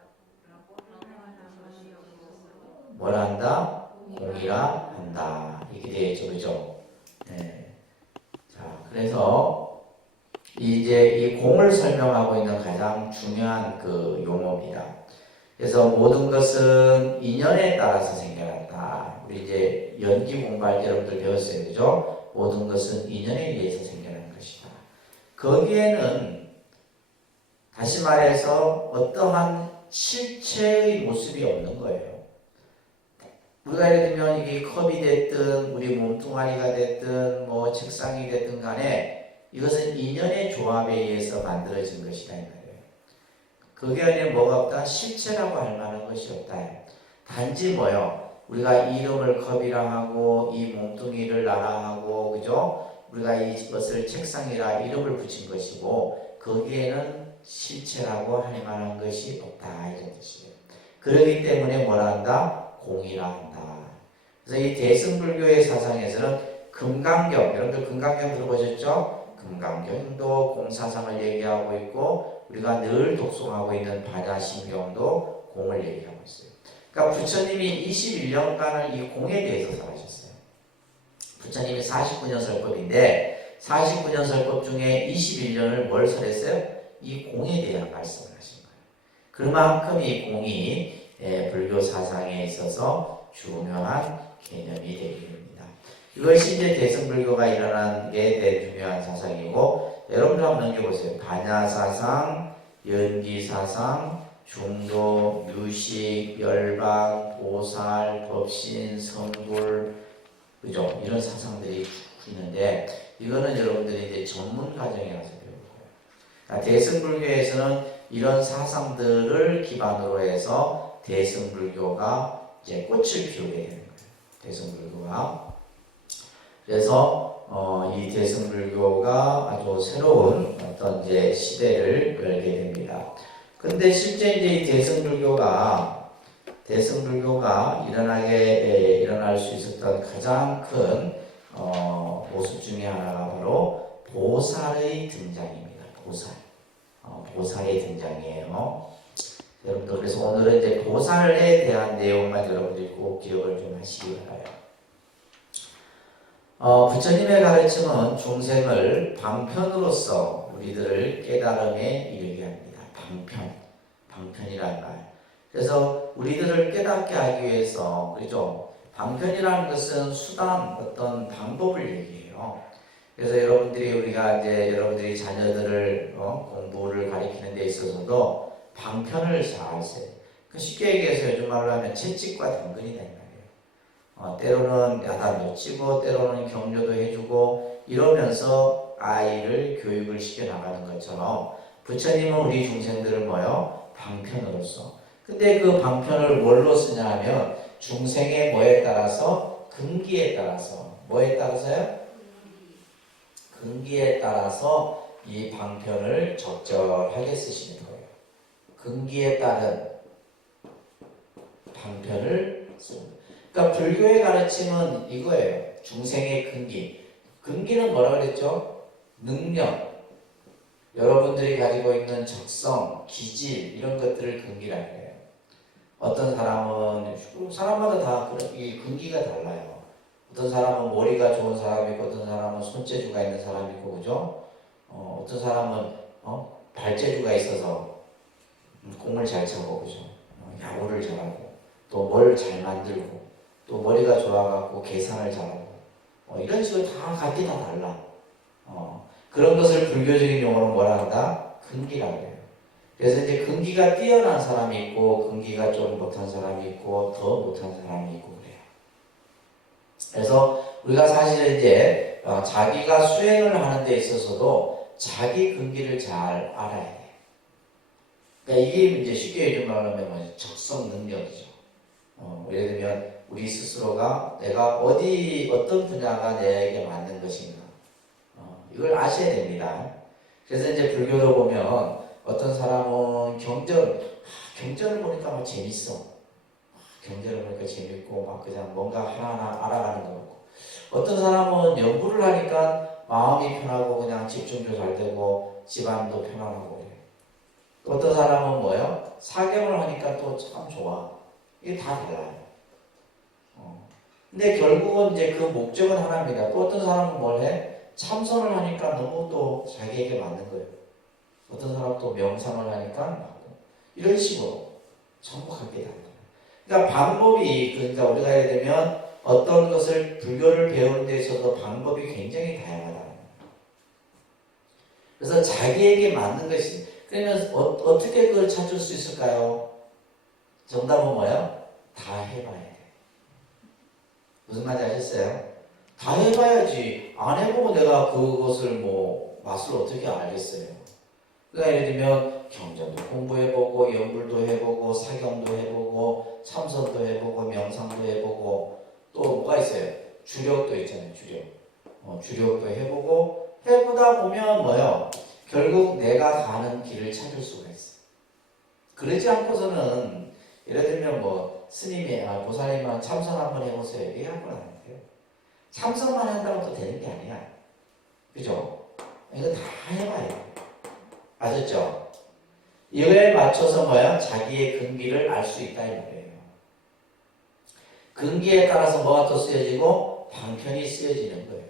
뭐라 한다? 공이라 한다. 이렇게 되어있죠. 그죠? 네. 자, 그래서 이제 이 공을 설명하고 있는 가장 중요한 그 용어입니다. 그래서 모든 것은 인연에 따라서 생겨났다. 우리 이제 연기 공부할 때 여러분들 배웠어요. 그죠? 모든 것은 인연에 의해서 생겨난 것이다. 거기에는 다시 말해서 어떠한 실체의 모습이 없는 거예요. 우리가 예를 들면 이게 컵이 됐든 우리 몸뚱아리가 됐든 뭐 책상이 됐든 간에 이것은 인연의 조합에 의해서 만들어진 것이다 이 말이에요. 그게 아니라 뭐가 없다? 실체라고 할 만한 것이 없다. 단지 뭐요? 우리가 이름을 컵이라 하고 이 몸뚱이를 나라 하고 그죠? 우리가 이것을 책상이라 이름을 붙인 것이고 거기에는 실체라고 할 만한 것이 없다 이런 뜻이에요. 그렇기 때문에 뭐라 한다? 공이라 한다. 그래서 이 대승불교의 사상에서는 금강경, 여러분들 금강경 들어보셨죠? 금강경도 공사상을 얘기하고 있고 우리가 늘 독송하고 있는 반야심경도 공을 얘기하고 있어요. 그러니까 부처님이 21년간을 이 공에 대해서 설하셨어요. 부처님이 49년 설법인데 49년 설법 중에 21년을 뭘 설했어요? 이 공에 대한 말씀을 하신 거예요. 그만큼 이 공이 불교 사상에 있어서 중요한 개념이 되게 됩니다. 이것이 이제 대승불교가 일어난 게 대한 중요한 사상이고 여러분들 한번 넘겨보세요. 반야사상, 연기사상, 중도, 유식, 열반, 보살, 법신, 성불 그죠? 이런 사상들이 있는데 이거는 여러분들이 이제 전문 과정이라서 배우고요. 대승불교에서는 이런 사상들을 기반으로 해서 대승불교가 이제 꽃을 피우게 되는 거예요. 대승불교가. 그래서 이 대승불교가 아주 새로운 어떤 이제 시대를 열게 됩니다. 근데 실제 이제 이 대승불교가 일어날 수 있었던 가장 큰 모습 중에 하나가 바로 보살의 등장입니다. 보살의 등장이에요. 여러분들 그래서 오늘은 이제 보살에 대한 내용만 여러분들이 꼭 기억을 좀 하시기 바라요. 부처님의 가르침은 중생을 방편으로서 우리들을 깨달음에 이르게 합니다. 방편이라는 말. 그래서 우리들을 깨닫게 하기 위해서 그죠? 방편이라는 것은 수단, 어떤 방법을 얘기해요. 그래서 우리가 이제 여러분들이 자녀들을 공부를 가르치는 데 있어서도 방편을 잘 써요. 쉽게 얘기해서 요즘 말로 하면 채찍과 당근이다 이 말이에요. 때로는 야단도 치고 때로는 격려도 해주고 이러면서 아이를 교육을 시켜나가는 것처럼 부처님은 우리 중생들을 방편으로서. 근데 그 방편을 뭘로 쓰냐 하면 중생의 뭐에 따라서 근기에 따라서 뭐에 따라서요? 근기에 따라서 이 방편을 적절하게 쓰시는 거예요. 근기에 따른 방편을 씁니다. 그러니까 불교의 가르침은 이거예요. 중생의 근기. 근기는 뭐라 그랬죠? 능력. 여러분들이 가지고 있는 적성, 기질 이런 것들을 근기라고 해요. 어떤 사람은 사람마다 다 이 근기가 달라요. 어떤 사람은 머리가 좋은 사람이 있고 어떤 사람은 손재주가 있는 사람이 있고 그죠? 어떤 사람은 발재주가 있어서 공을 잘 차고 그죠? 야구를 잘하고 또 뭘 잘 만들고 또 머리가 좋아갖고 계산을 잘하고 이런 식으로 다 각기 다 달라. 그런 것을 불교적인 용어로 뭐라 한다? 근기라고 해요. 그래서 이제 근기가 뛰어난 사람이 있고 근기가 좀 못한 사람이 있고 더 못한 사람이 있고 그래요. 그래서 우리가 사실은 이제 자기가 수행을 하는 데 있어서도 자기 근기를 잘 알아야 돼요. 그러니까 이게 이제 쉽게 얘기 말하면 적성 능력이죠. 예를 들면 우리 스스로가 내가 어떤 분야가 내게 맞는 것인가 이걸 아셔야 됩니다. 그래서 이제 불교로 보면 어떤 사람은 경전을 보니까 막 재밌어. 경전을 보니까 재밌고 막 그냥 뭔가 하나하나 알아가는 거고. 어떤 사람은 연구를 하니까 마음이 편하고 그냥 집중도 잘 되고 집안도 편안하고 그래요. 또 어떤 사람은 뭐예요? 사경을 하니까 또 참 좋아. 이게 다 달라요. 근데 결국은 이제 그 목적은 하나입니다. 또 어떤 사람은 뭘 해? 참선을 하니까 너무 또 자기에게 맞는 거예요. 어떤 사람은 또 명상을 하니까 맞고. 이런 식으로 전부 각기 다른 거예요. 그러니까 방법이, 그러니까 우리가 예를 들면 어떤 것을 불교를 배우는 데 있어서 방법이 굉장히 다양하다는 거예요. 그래서 자기에게 맞는 것이, 그러면 어떻게 그걸 찾을 수 있을까요? 정답은 뭐예요? 다 해봐야 돼. 무슨 말인지 아셨어요? 다 해봐야지. 안 해보고 내가 그것을 맛을 어떻게 알겠어요? 그러니까 예를 들면 경전도 공부해보고 연불도 해보고 사경도 해보고 참선도 해보고 명상도 해보고 또 뭐가 있어요? 주력도 있잖아요. 주력도 해보고 해보다 보면 뭐예요? 결국 내가 가는 길을 찾을 수가 있어요. 그러지 않고서는 예를 들면 스님이 보살님은 참선 한번 해보세요. 이게 한 번 안 돼요. 참선만 한다고 또 되는 게 아니야. 그죠? 이거 다 해봐야 돼요. 아셨죠? 이거에 맞춰서 자기의 근기를 알 수 있다 이 말이에요. 근기에 따라서 뭐가 또 쓰여지고 방편이 쓰여지는 거예요.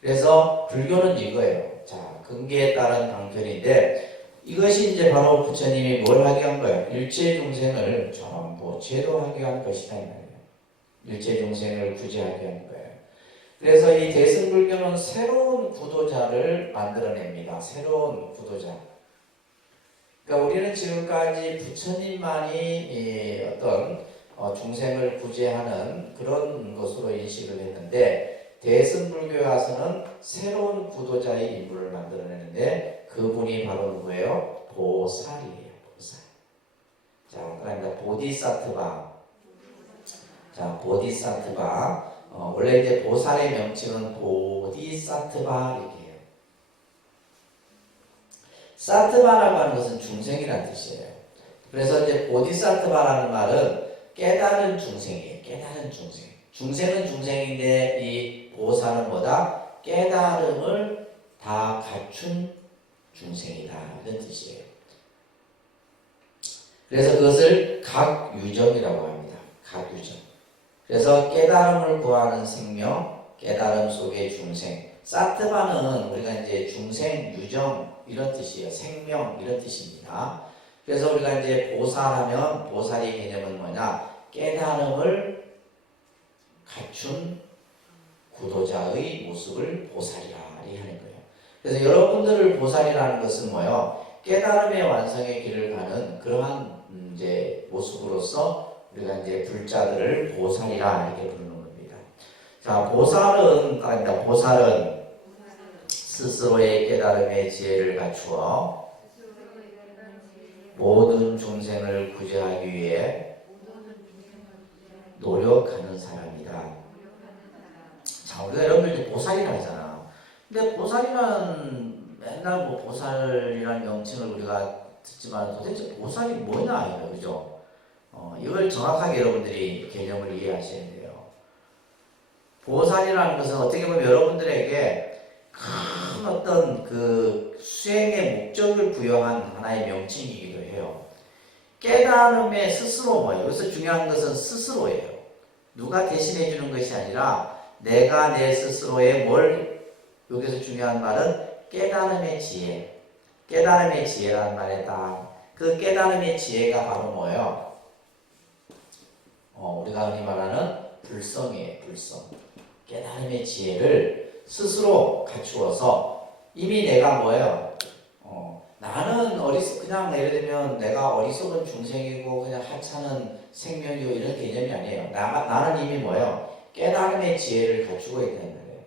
그래서 불교는 이거예요. 자, 근기에 따른 방편인데 이것이 이제 바로 부처님이 뭘 하게 한 거예요? 일체 중생을 전부 제도하게 한 것이다 이 말이에요. 일체 중생을 구제하게 한 거예요. 그래서 이 대승불교는 새로운 구도자를 만들어냅니다. 새로운 구도자. 그러니까 우리는 지금까지 부처님만이 어떤 중생을 구제하는 그런 것으로 인식을 했는데 대승불교에 와서는 새로운 구도자의 인물을 만들어내는데 그분이 바로 누구예요? 보살이에요. 보살. 자, 그러니까 보디사트바. 자, 보디사트바. 원래 이제 보살의 명칭은 보디사트바 이렇게 해요. 사트바라고 하는 것은 중생이라는 뜻이에요. 그래서 이제 보디사트바라는 말은 깨달은 중생이에요. 깨달은 중생. 중생은 중생인데 이 보살은 뭐다? 깨달음을 다 갖춘 중생이다. 이런 뜻이에요. 그래서 그것을 각유정이라고 합니다. 각유정. 그래서 깨달음을 구하는 생명, 깨달음 속의 중생. 사트바는 우리가 이제 중생, 유정 이런 뜻이에요. 생명 이런 뜻입니다. 그래서 우리가 이제 보살하면 보살의 개념은 뭐냐? 깨달음을 갖춘 구도자의 모습을 보살이라 하는 거예요. 그래서 여러분들을 보살이라는 것은 뭐예요? 깨달음의 완성의 길을 가는 그러한 이제 모습으로서 우리가 이제 불자들을 보살이라 이렇게 부르는 겁니다. 자, 보살은 스스로의 깨달음의 지혜를 갖추어 모든 중생을 구제하기 위해 노력하는 사람이다. 자, 우리가 여러분들 보살이라 하잖아. 근데 보살이란 맨날 보살이라는 명칭을 우리가 듣지만 도대체 보살이 뭐냐 이거 그죠? 이걸 정확하게 여러분들이 개념을 이해하셔야 돼요. 보살이라는 것은 어떻게 보면 여러분들에게 큰 어떤 그 수행의 목적을 부여한 하나의 명칭이기도 해요. 깨달음의 스스로 뭐예요? 여기서 중요한 것은 스스로예요. 누가 대신해 주는 것이 아니라 내가 내 스스로의 여기서 중요한 말은 깨달음의 지혜. 깨달음의 지혜라는 말에다 그 깨달음의 지혜가 바로 뭐예요? 우리가 흔히 말하는 불성이에요. 불성. 깨달음의 지혜를 스스로 갖추어서 이미 내가 뭐예요? 나는 그냥 예를 들면 내가 어리석은 중생이고 그냥 하찮은 생명이고 이런 개념이 아니에요. 나는 이미 뭐예요? 깨달음의 지혜를 갖추고 있다는 거예요.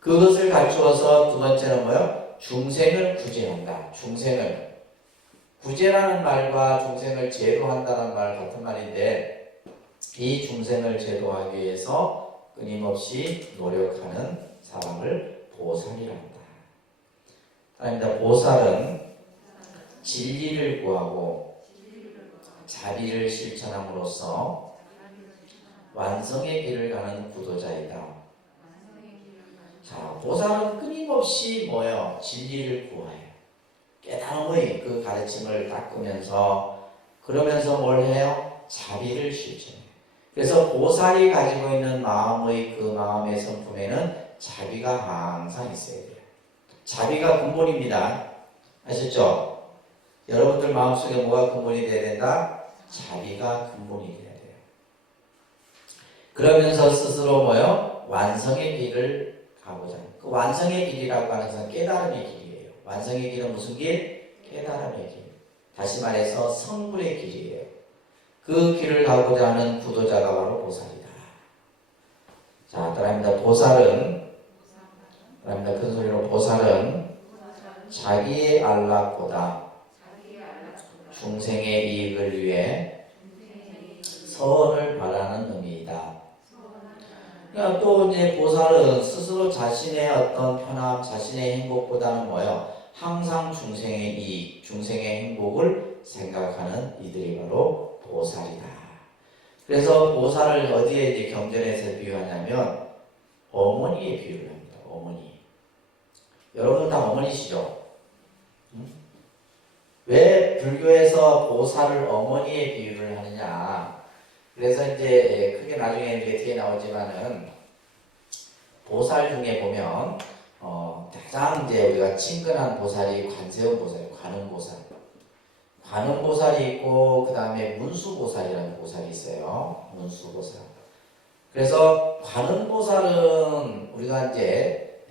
그것을 갖추어서 두 번째는 뭐예요? 중생을 구제한다. 중생을. 구제라는 말과 중생을 제도한다는 말 같은 말인데 이 중생을 제도하기 위해서 끊임없이 노력하는 사람을 보살이라 한다. 아닙니다. 보살은 진리를 구하고 자비를 실천함으로써 완성의 길을 가는 구도자이다. 자, 보살은 끊임없이 뭐예요? 진리를 구해요. 깨달음의 그 가르침을 닦으면서 그러면서 뭘 해요? 자비를 실천해요. 그래서 보살이 가지고 있는 마음의 그 마음의 성품에는 자비가 항상 있어야 돼요. 자비가 근본입니다. 아셨죠? 여러분들 마음속에 뭐가 근본이 돼야 된다? 자비가 근본이 돼야 돼요. 그러면서 스스로 뭐요? 완성의 길을 가보자. 그 완성의 길이라고 하는 것은 깨달음의 길이에요. 완성의 길은 무슨 길? 깨달음의 길. 다시 말해서 성불의 길이에요. 그 길을 가고자 하는 구도자가 바로 보살이다. 자, 따라합니다. 따라합니다. 큰 소리로 보살은 자기의 안락보다 중생의 이익을 위해 서원을 바라는 의미이다. 그러니까 또 이제 보살은 스스로 자신의 어떤 편함, 자신의 행복보다는 뭐예요? 항상 중생의 이익, 중생의 행복을 생각하는 이들이 바로 보살이다. 그래서 보살을 어디에 이제 경전에서 비유하냐면 어머니에 비유를 합니다. 어머니. 여러분 다 어머니시죠? 왜 불교에서 보살을 어머니에 비유를 하느냐? 그래서 이제 크게 나중에 이제 뒤에 나오지만은 보살 중에 보면 가장 이제 우리가 친근한 보살이 관세음 보살, 관음보살. 관음보살이 있고 그 다음에 문수보살이라는 보살이 있어요. 문수보살. 그래서 관음보살은 우리가 이제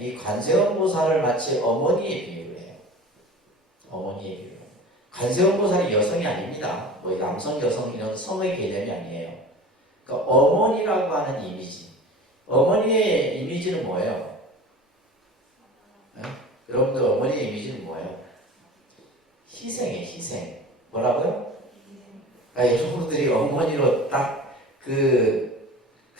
이 관세음보살을 마치 어머니에 비유를 해요. 어머니에 비유. 관세음보살이 여성이 아닙니다. 뭐 남성, 여성 이런 성의 개념이 아니에요. 그러니까 어머니라고 하는 이미지. 어머니의 이미지는 뭐예요? 여러분들 어머니의 이미지는 뭐예요? 희생이에요. 희생. 뭐라고요? 그러니까 여러분들이 어머니로 딱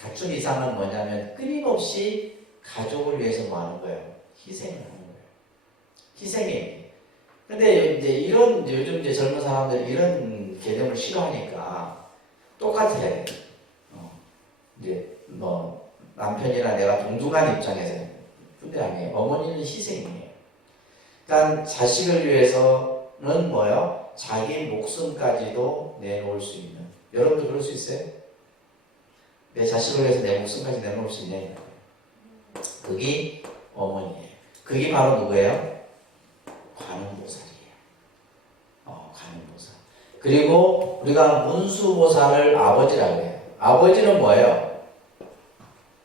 갖춘 이상은 뭐냐면 끊임없이 가족을 위해서 뭐 하는 거예요? 희생을 하는 거예요. 희생이. 근데 이제 요즘 이제 젊은 사람들이 이런 개념을 싫어하니까 똑같아요. 이제 뭐 남편이나 내가 동등한 입장에서 근데 아니에요. 어머니는 희생이에요. 그러니까 자식을 위해서는 뭐요? 자기 목숨까지도 내놓을 수 있는. 여러분도 그럴 수 있어요? 내 자식을 위해서 내 목숨까지 내놓을 수 있냐? 그게 어머니예요. 그게 바로 누구예요? 관음보살이에요. 관음보살. 그리고 우리가 문수보살을 아버지라고 해요. 아버지는 뭐예요?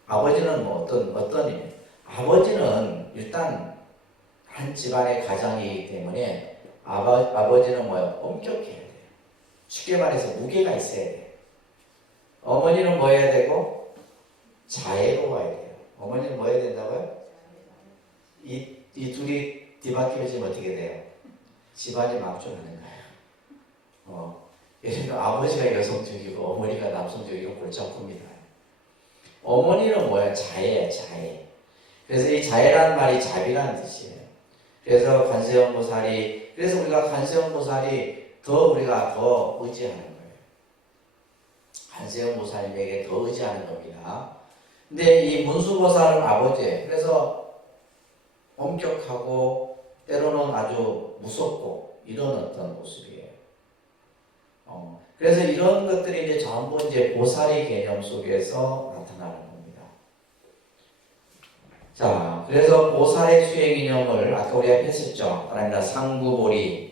아버지는 뭐 어떤 의미? 아버지는 일단 한 집안의 가장이기 때문에 아버지는 뭐예요? 엄격해야 돼요. 쉽게 말해서 무게가 있어야 돼요. 어머니는 뭐 해야 되고? 자애로워야 돼요. 어머니는 뭐 해야 된다고요? 이 둘이 뒤바뀌어지면 어떻게 돼요? 집안이 막혀가는 거예요. 예를 들어 아버지가 여성적이고 어머니가 남성적이고 골치 아픕니다. 어머니는 뭐예요? 자애예요. 자애. 그래서 이 자애라는 말이 자비라는 뜻이에요. 그래서 관세음보살이 그래서 우리가 관세음보살이 더 우리가 더 의지하는 거예요. 관세음 보살님에게 더 의지하는 겁니다. 근데 이 문수보살은 아버지, 그래서 엄격하고 때로는 아주 무섭고 이런 어떤 모습이에요. 그래서 이런 것들이 이제 전부 이제 보살의 개념 속에서 나타나는 겁니다. 자, 그래서 보살의 수행 이념을 아까 우리가 했었죠. 그러니까 상구보리,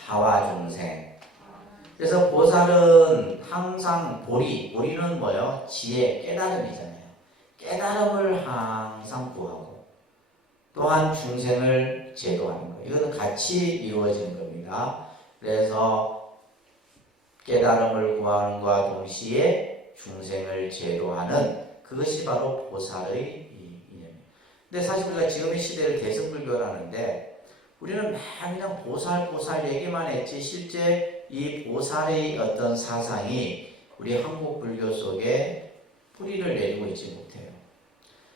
하와중생. 그래서 보살은 항상 보리는 뭐예요? 지혜, 깨달음이잖아요. 깨달음을 항상 구하고 또한 중생을 제도하는 거예요. 이거는 같이 이루어지는 겁니다. 그래서 깨달음을 구하는 것과 동시에 중생을 제도하는 그것이 바로 보살의 이념이에요. 근데 사실 우리가 지금의 시대를 대승불교를 하는데 우리는 그냥 보살 얘기만 했지 실제 이 보살의 어떤 사상이 우리 한국 불교 속에 뿌리를 내리고 있지 못해요.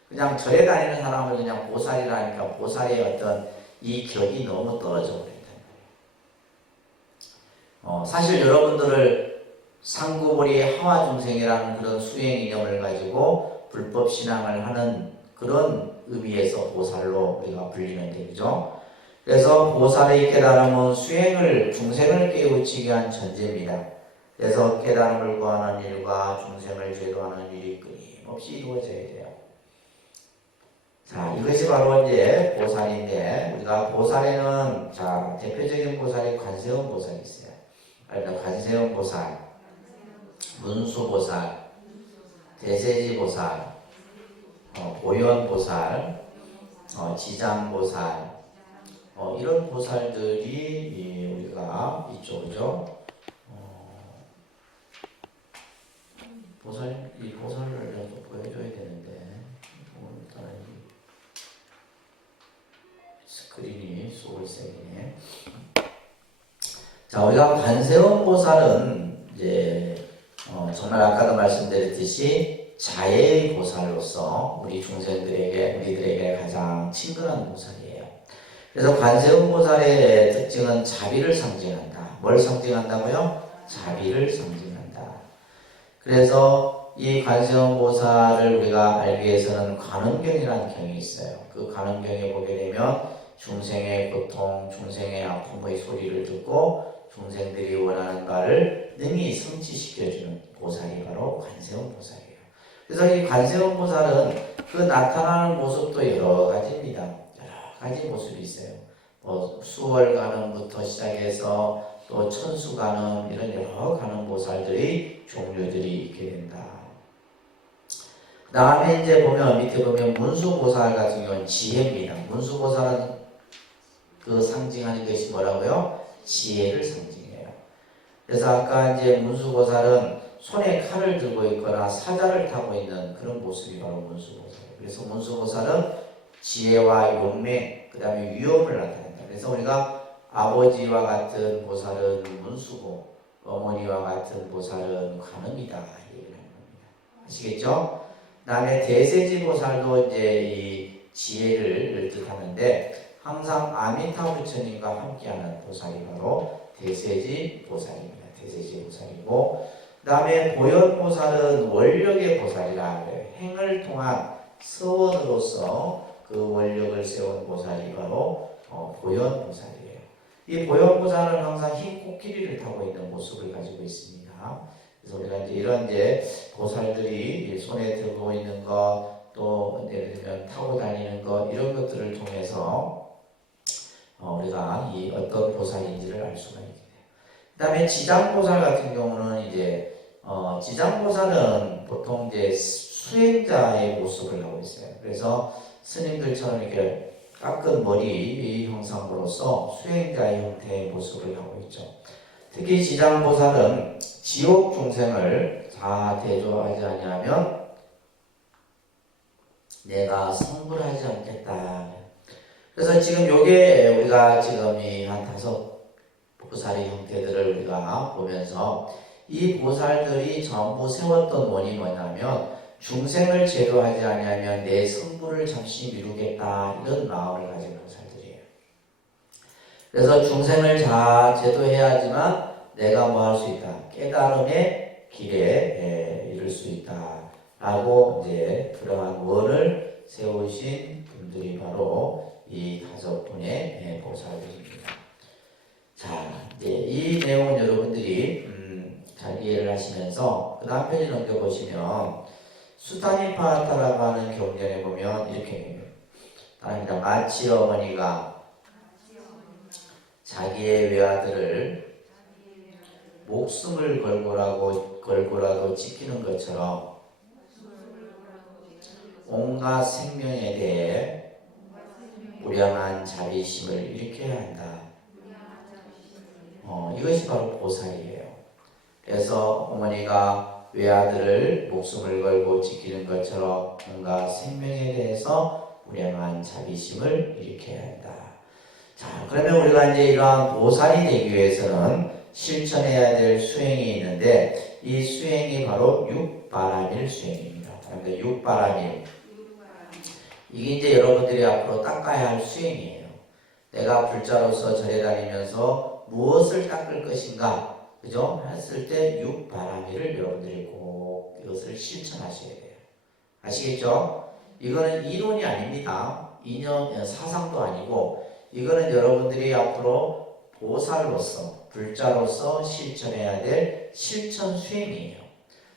그냥 절에 다니는 사람을 그냥 보살이라니까 보살의 어떤 이 격이 너무 떨어져 버린단 말이에요. 사실 여러분들을 상구보리 하와중생이라는 그런 수행 이념을 가지고 불법 신앙을 하는 그런 의미에서 보살로 우리가 불리는데, 그죠? 그래서 보살의 깨달음은 수행을, 중생을 깨우치게 한 전제입니다. 그래서 깨달음을 구하는 일과 중생을 제도하는 일이 끊임없이 이루어져야 돼요. 자, 이것이 바로 이제 보살인데, 우리가 보살에는, 자, 대표적인 보살이 관세음 보살이 있어요. 그러니까 관세음 보살, 문수보살, 대세지보살, 보현보살, 지장보살, 이런 보살들이 우리가 이쪽이죠. 이 보살을 좀 보여줘야 되는데, 일단은 스크린이 소울색이네. 자, 우리가 관세음 보살은 이제 정말 아까도 말씀드렸듯이 자애의 보살로서 우리 우리들에게 가장 친근한 보살이에요. 그래서 관세음 보살의 특징은 자비를 상징한다. 뭘 상징한다고요? 자비를 상징한다. 그래서 이 관세음 보살을 우리가 알기 위해서는 관음경이라는 경이 있어요. 그 관음경에 보게 되면 중생의 고통, 중생의 아픔의 소리를 듣고 중생들이 원하는 바를 능히 성취시켜주는 보살이 바로 관세음 보살이에요. 그래서 이 관세음 보살은 그 나타나는 모습도 여러 가지입니다. 여러 가지 모습이 있어요. 수월 관음부터 시작해서 또 천수 관음, 이런 여러 관음 보살들의 종류들이 있게 된다. 그 다음에 이제 밑에 보면 문수보살 같은 경우는 지혜입니다. 문수보살은 그 상징하는 것이 뭐라고요? 지혜를 상징해요. 그래서 아까 이제 문수보살은 손에 칼을 들고 있거나 사자를 타고 있는 그런 모습이 바로 문수보살이에요. 그래서 문수보살은 지혜와 용맹, 그 다음에 위엄을 나타낸다. 그래서 우리가 아버지와 같은 보살은 문수고 어머니와 같은 보살은 관음이다 얘기를 하는 겁니다. 아시겠죠? 그 다음에 대세지보살도 이제 이 지혜를 뜻하는데 항상 아미타 부처님과 함께하는 보살이 바로 대세지보살입니다. 대세지보살이고, 그 다음에 보현보살은 원력의 보살이라 그래요. 행을 통한 서원으로서 그 원력을 세운 보살이 바로 보현보살이에요. 이 보현보살은 항상 흰 코끼리를 타고 있는 모습을 가지고 있습니다. 그래서 우리가 이제 이런 보살들이 손에 들고 있는 것, 또 예를 들면 타고 다니는 것, 이런 것들을 통해서 우리가 이 어떤 보살인지를 알 수가 있게 돼요. 그 다음에 지장보살 같은 경우는 이제 지장보살은 보통 이제 수행자의 모습을 하고 있어요. 그래서 스님들처럼 이렇게 깎은 머리 형상으로서 수행자의 형태의 모습을 하고 있죠. 특히 지장보살은 지옥 중생을 다 대조하지 아니하면 내가 성불하지 않겠다. 그래서 지금 요게 우리가 지금 이 한 5 보살의 형태들을 우리가 보면서 이 보살들이 전부 세웠던 원이 뭐냐면 중생을 제도하지 아니하면 내 성불을 잠시 미루겠다, 이런 마음을 가진 보살들이에요. 그래서 중생을 제도해야지만 내가 뭐 할 수 있다. 깨달음의 길에 이를 수 있다. 라고 이제 그러한 원을 세우신 분들이 바로 이 5분의 보살들입니다. 자, 이제 이 내용은 여러분들이 잘 이해를 하시면서 그 다음 페이지 넘겨보시면 수타니파타라고 하는 경전에 보면 이렇게 답니다. 마치 어머니가 자기의 외아들을 목숨을 걸고라도 지키는 것처럼 온갖 생명에 대해 무량한 자비심을 일으켜야 한다. 이것이 바로 보살이에요. 그래서 어머니가 외아들을 목숨을 걸고 지키는 것처럼 온갖 생명에 대해서 무량한 자비심을 일으켜야 한다. 자, 그러면 우리가 이제 이러한 보살이 되기 위해서는 실천해야 될 수행이 있는데 이 수행이 바로 육바라밀 수행입니다. 그러니까 육바라밀. 이게 이제 여러분들이 앞으로 닦아야 할 수행이에요. 내가 불자로서 절에 다니면서 무엇을 닦을 것인가, 그죠? 했을 때 육바라밀을 여러분들이 꼭 이것을 실천하셔야 돼요. 아시겠죠? 이거는 이론이 아닙니다. 이념, 사상도 아니고 이거는 여러분들이 앞으로 보살로서, 불자로서 실천해야 될 실천 수행이에요.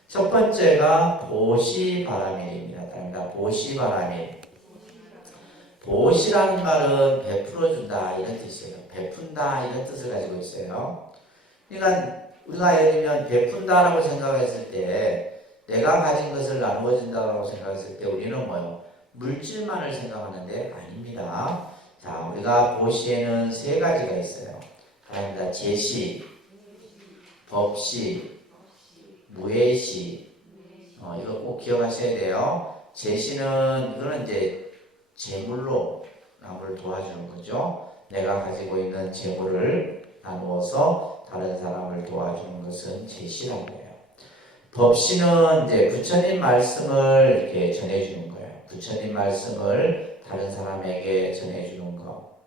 첫 번째가 보시바라밀입니다. 보시바라밀. 보시라는 말은 베풀어준다 이런 뜻이에요. 베푼다 이런 뜻을 가지고 있어요. 그러니까 우리가 예를 들면 베푼다라고 생각했을 때 내가 가진 것을 나누어 준다고 생각했을 때 우리는 뭐요? 물질만을 생각하는데 아닙니다. 자, 우리가 보시에는 3가지가 있어요. 하나입니다. 제시, 법시, 무예시. 이거 꼭 기억하셔야 돼요. 제시는 이거는 이제 재물로 남을 도와주는 거죠. 내가 가지고 있는 재물을 나누어서 다른 사람을 도와주는 것은 제시라고 해요. 법시는 이제 부처님 말씀을 이렇게 전해주는 거예요. 부처님 말씀을 다른 사람에게 전해주는 거.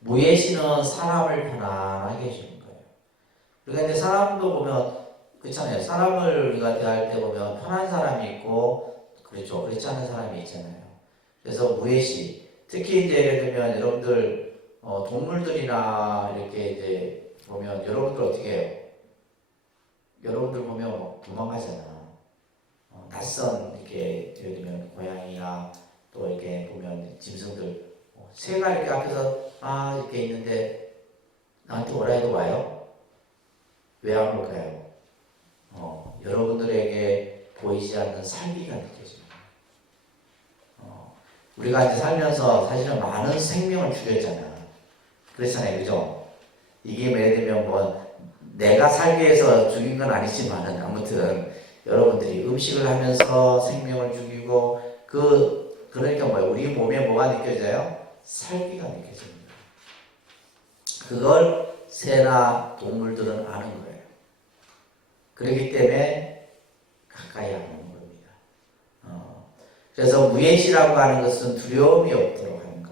무예시는 사람을 편안하게 해주는 거예요. 그러니까 이제 사람도 보면 그렇잖아요. 사람을 우리가 대할 때 보면 편한 사람이 있고 그렇죠. 그렇지 않은 사람이 있잖아요. 그래서 무예시, 특히 이제 예를 들면 여러분들 동물들이나 이렇게 이제 보면 여러분들 어떻게 해요? 여러분들 보면 도망가잖아. 낯선 이렇게 예를 들면 고양이나 또 이렇게 보면 짐승들 새가 이렇게 앞에서 이렇게 있는데 나한테 오라 해도 와요? 왜 안 올까요? 여러분들에게 보이지 않는 살기가 느껴집니다. 우리가 이제 살면서 사실은 많은 생명을 죽였잖아. 그렇잖아요. 그죠? 이게 예를 들면 뭐 내가 살기 위해서 죽인 건 아니지만은 아무튼 여러분들이 음식을 하면서 생명을 죽이고 그러니까 뭐예요? 우리 몸에 뭐가 느껴져요? 살기가 느껴집니다. 그걸 새나 동물들은 아는 거예요. 그렇기 때문에 가까이 안 오는 겁니다. 그래서 무예시라고 하는 것은 두려움이 없도록 하는 것.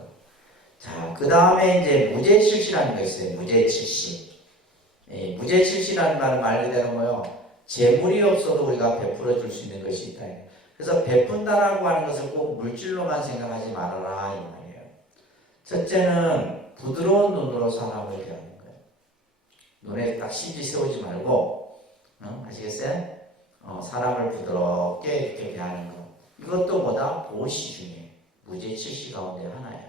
자, 그 다음에 이제 무제칠시라는 거 있어요. 무제칠시. 무제칠시라는 말은 말 그대로 뭐요? 재물이 없어도 우리가 베풀어 줄 수 있는 것이 있다. 그래서 베푼다라고 하는 것을 꼭 물질로만 생각하지 말아라 이 말이에요. 첫째는 부드러운 눈으로 사람을 대하는 거예요. 눈에 딱 심지 세우지 말고, 아시겠어요? 사람을 부드럽게 이렇게 대하는 것. 이것도 뭐다? 보시 중에 무제칠시 가운데 하나예요.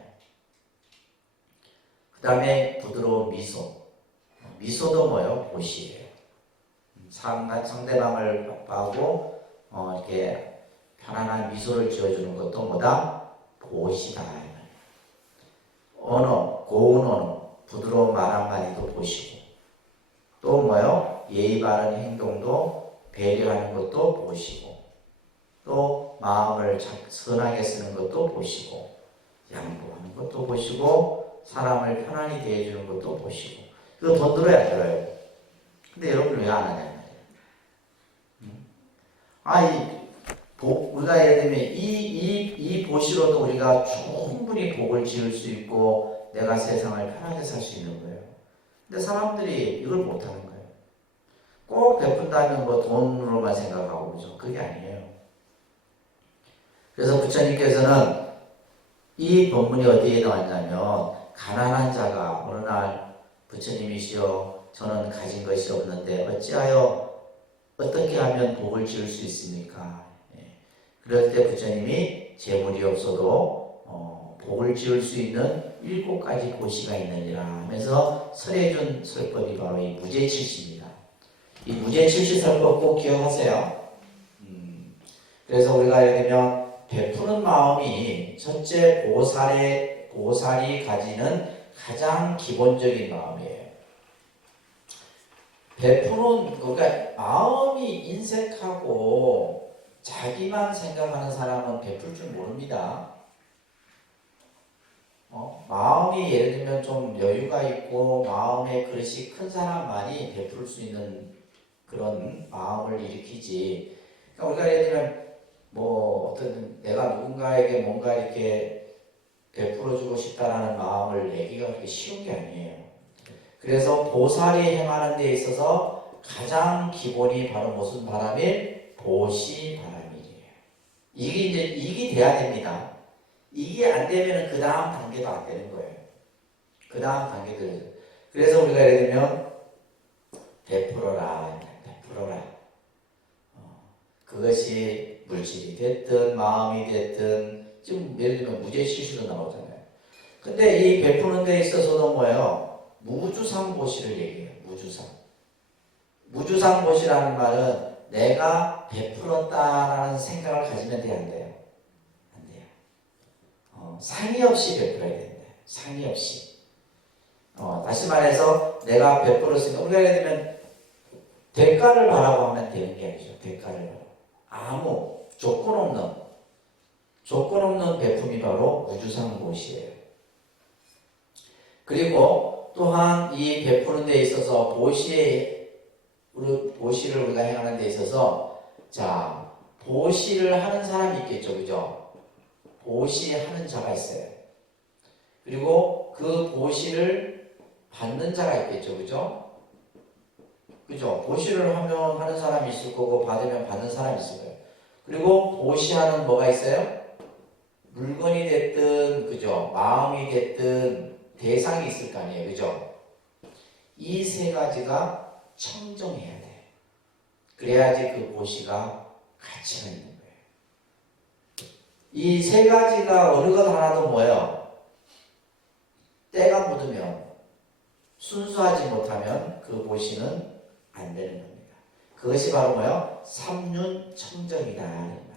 그 다음에 부드러운 미소. 미소도 뭐예요? 보시예요. 상대방을 바라보고 이렇게 편안한 미소를 지어주는 것도 뭐다? 보시다. 언어, 고운 언어, 부드러운 말 한마디도 보시고 또 뭐예요? 예의 바른 행동도 배려하는 것도 보시고 또 마음을 선하게 쓰는 것도 보시고 양보하는 것도 보시고 사람을 편안히 대해주는 것도 보시고 이거 돈 들어야 들어요. 근데 여러분 왜 안 하냐 우리가 예를 들면 이 보시로도 우리가 충분히 복을 지을 수 있고 내가 세상을 편하게 살 수 있는 거예요. 근데 사람들이 이걸 못하는 거예요. 꼭 베푼다면 뭐 돈으로만 생각하고 그죠? 그게 아니에요. 그래서 부처님께서는 이 본문이 어디에 나왔냐면 가난한 자가 어느 날 부처님이시여 저는 가진 것이 없는데 어찌하여 어떻게 하면 복을 지을 수 있습니까? 그럴 때 부처님이 재물이 없어도 복을 지을 수 있는 7가지 고시가 있느니라 하면서 설해준 설법이 바로 이 무제칠시입니다. 이 무제칠시 설법 꼭 기억하세요. 그래서 우리가 예를 들면 베푸는 마음이 첫째 보살이 가지는 가장 기본적인 마음이에요. 베푸는 그러니까 마음이 인색하고 자기만 생각하는 사람은 베풀 줄 모릅니다. 마음이 예를 들면 좀 여유가 있고 마음의 그릇이 큰 사람만이 베풀 수 있는 그런 마음을 일으키지. 그러니까 우리가 예를 들면 뭐 어떤 내가 누군가에게 뭔가 이렇게 베풀어주고 싶다라는 마음을 내기가 그렇게 쉬운 게 아니에요. 그래서 보살이 행하는 데 있어서 가장 기본이 바로 무슨 바람일? 보시바람이에요. 이게 돼야 됩니다. 이게 안 되면 그 다음 단계도 안 되는 거예요. 그 다음 단계도. 그래서 우리가 예를 들면 베풀어라. 그것이 물질이 됐든 마음이 됐든 지금 예를 들면 무제실시로 나오잖아요. 근데 이 베푸는 데 있어서도 뭐예요? 무주상보시를 얘기해요. 무주상보시라는 말은 내가 베풀었다라는 생각을 가지면 돼요, 안 돼요? 안 돼요. 상의 없이 베풀어야 된다. 상의 없이. 다시 말해서 내가 베풀었으니까 우리가 예를 들면 대가를 바라고 하면 되는 게 아니죠. 대가를 바라고. 아무 조건 없는 베품이 바로 무주상보시예요. 그리고 또한 이 베푸는 데 있어서 보시를 우리가 행하는 데 있어서 자 보시를 하는 사람이 있겠죠, 그죠? 보시하는 자가 있어요. 그리고 그 보시를 받는 자가 있겠죠, 그죠? 그죠? 보시를 하는 사람이 있을 거고 받으면 받는 사람이 있을 거예요. 그리고 보시하는 뭐가 있어요? 물건이 됐든 그죠? 마음이 됐든 대상이 있을 거 아니에요, 그죠? 이 세 가지가 청정해야 돼. 그래야지 그 보시가 가치가 있는 거예요. 이 세 가지가 어느 것 하나도 뭐예요? 때가 묻으면 순수하지 못하면 그 보시는 안 되는 겁니다. 그것이 바로 뭐예요? 삼륜청정이다 하는 말이에요.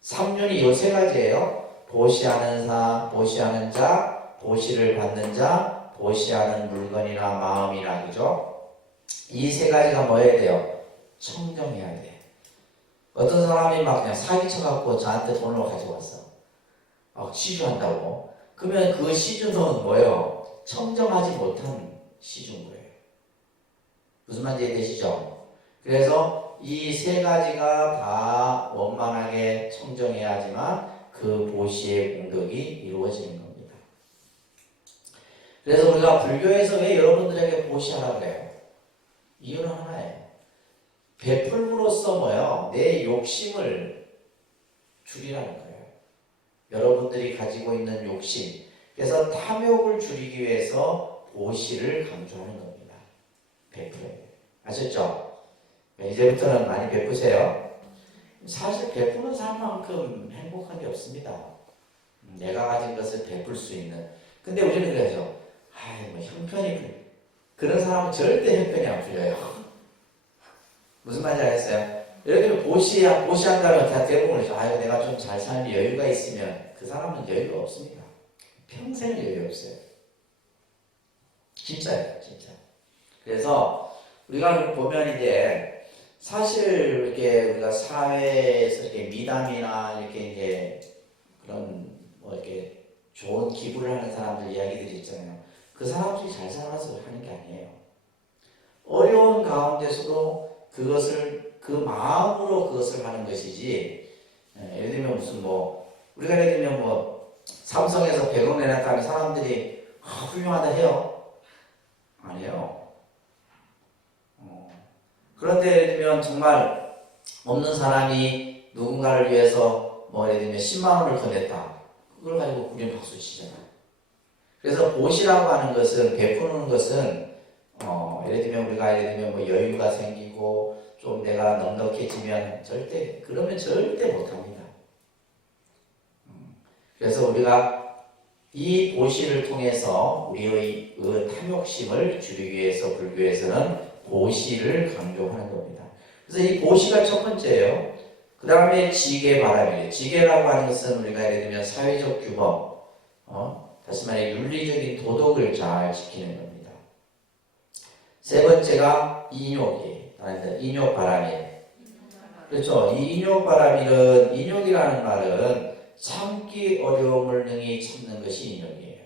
삼륜이 요 세 가지예요. 보시하는 사, 보시하는 자, 보시를 받는 자, 보시하는 물건이나 마음이나 그죠? 이 세 가지가 뭐 해야 돼요? 청정해야 돼. 어떤 사람이 막 그냥 사기쳐갖고 저한테 돈을 가지고 왔어. 시주한다고. 그러면 그 시주는 뭐예요? 청정하지 못한 시주인 거예요. 무슨 말인지 이해되시죠? 그래서 이 세 가지가 다 원만하게 청정해야지만 그 보시의 공덕이 이루어지는 겁니다. 그래서 우리가 불교에서 왜 여러분들에게 보시하라고 그래요? 이유는 하나예요. 베풀므로써 뭐예요? 내 욕심을 줄이라는 거예요. 여러분들이 가지고 있는 욕심. 그래서 탐욕을 줄이기 위해서 보시를 강조하는 겁니다. 베풀어야 돼요. 아셨죠? 이제부터는 많이 베푸세요. 사실 베푸는 사람만큼 행복한 게 없습니다. 내가 가진 것을 베풀 수 있는. 근데 우리는 그러죠. 뭐 형편이 그런 사람은 절대 형편이 안 풀려요. 무슨 말인지 알겠어요? 예를 들면 보시한다면 다 대부분 그러죠. 내가 좀 잘 사는 여유가 있으면 그 사람은 여유가 없습니다. 평생 여유 없어요. 진짜예요, 진짜. 그래서 우리가 보면 이제 사실 이렇게 우리가 사회에서 이렇게 미담이나 이렇게 이제 그런 뭐 이렇게 좋은 기부를 하는 사람들 이야기들이 있잖아요. 그 사람들이 잘 살아서 하는 게 아니에요. 어려운 가운데서도 그 마음으로 그것을 하는 것이지. 예를 들면 무슨 우리가 예를 들면 삼성에서 100억 내놨다는 사람들이 훌륭하다 해요? 아니에요. 그런데 예를 들면 정말 없는 사람이 누군가를 위해서 뭐 예를 들면 10만 원을 더 냈다. 그걸 가지고 우리는 박수 치잖아요. 그래서 보시라고 하는 것은, 베푸는 것은 예를 들면 우리가 예를 들면 뭐 여유가 생기고 좀 내가 넉넉해지면 그러면 절대 못합니다. 그래서 우리가 이 보시를 통해서 우리의 그 탐욕심을 줄이기 위해서 불교에서는 보시를 강조하는 겁니다. 그래서 이 보시가 첫 번째예요. 그 다음에 지계바람이에요. 지계라고 하는 것은 우리가 예를 들면 사회적 규범, 다시 말해 윤리적인 도덕을 잘 지키는 겁니다. 세 번째가 인욕이에요. 인욕바람이에요. 그렇죠. 이 인욕바람이는, 인욕이라는 말은 참기 어려움을 능히 참는 것이 인욕이에요.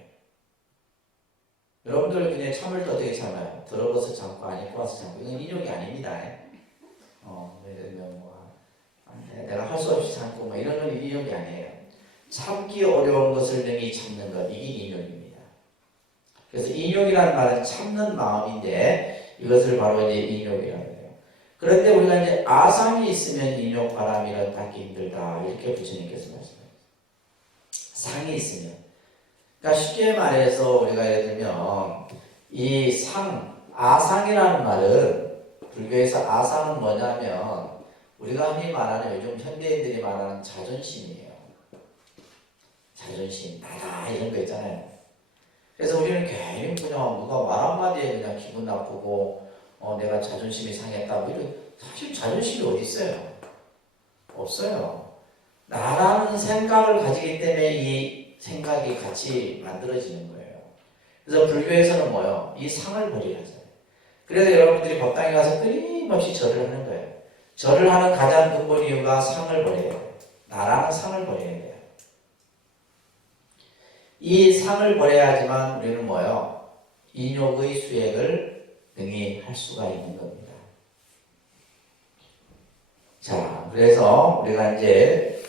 여러분들 그냥 참을 때 어떻게 참아요? 더러워서 참고 안 입고 와서 참고. 이건 인욕이 아닙니다. 예를 들면 내가 할 수 없이 참고 뭐 이런 건 인욕이 아니에요. 참기 어려운 것을 능히 참는 것, 이게 인욕입니다. 그래서 인욕이라는 말은 참는 마음인데 이것을 바로 이제 인욕이라고 해요. 그런데 우리가 이제 아상이 있으면 인욕 바람이라 닦기 힘들다, 이렇게 부처님께서 말씀하셨어요. 상이 있으면. 그러니까 쉽게 말해서 우리가 예를 들면 이 아상이라는 말은, 불교에서 아상은 뭐냐면 우리가 흔히 말하는, 요즘 현대인들이 말하는 자존심이에요. 자존심, 나다 이런 거 있잖아요. 그래서 우리는 괜히 그냥 누가 말 한마디에 그냥 기분 나쁘고 내가 자존심이 상했다, 뭐 이런, 사실 자존심이 어디 있어요? 없어요. 나라는 생각을 가지기 때문에 이 생각이 같이 만들어지는 거예요. 그래서 불교에서는 뭐요? 이 상을 버리라잖아요. 그래서 여러분들이 법당에 가서 끊임없이 절을 하는 거예요. 절을 하는 가장 근본 이유가 상을 버려야 돼요. 나라는 상을 버려야 돼요. 이 상을 버려야지만 우리는 뭐요? 인욕의 수행을 능히 할 수가 있는 겁니다. 자, 그래서 우리가 이제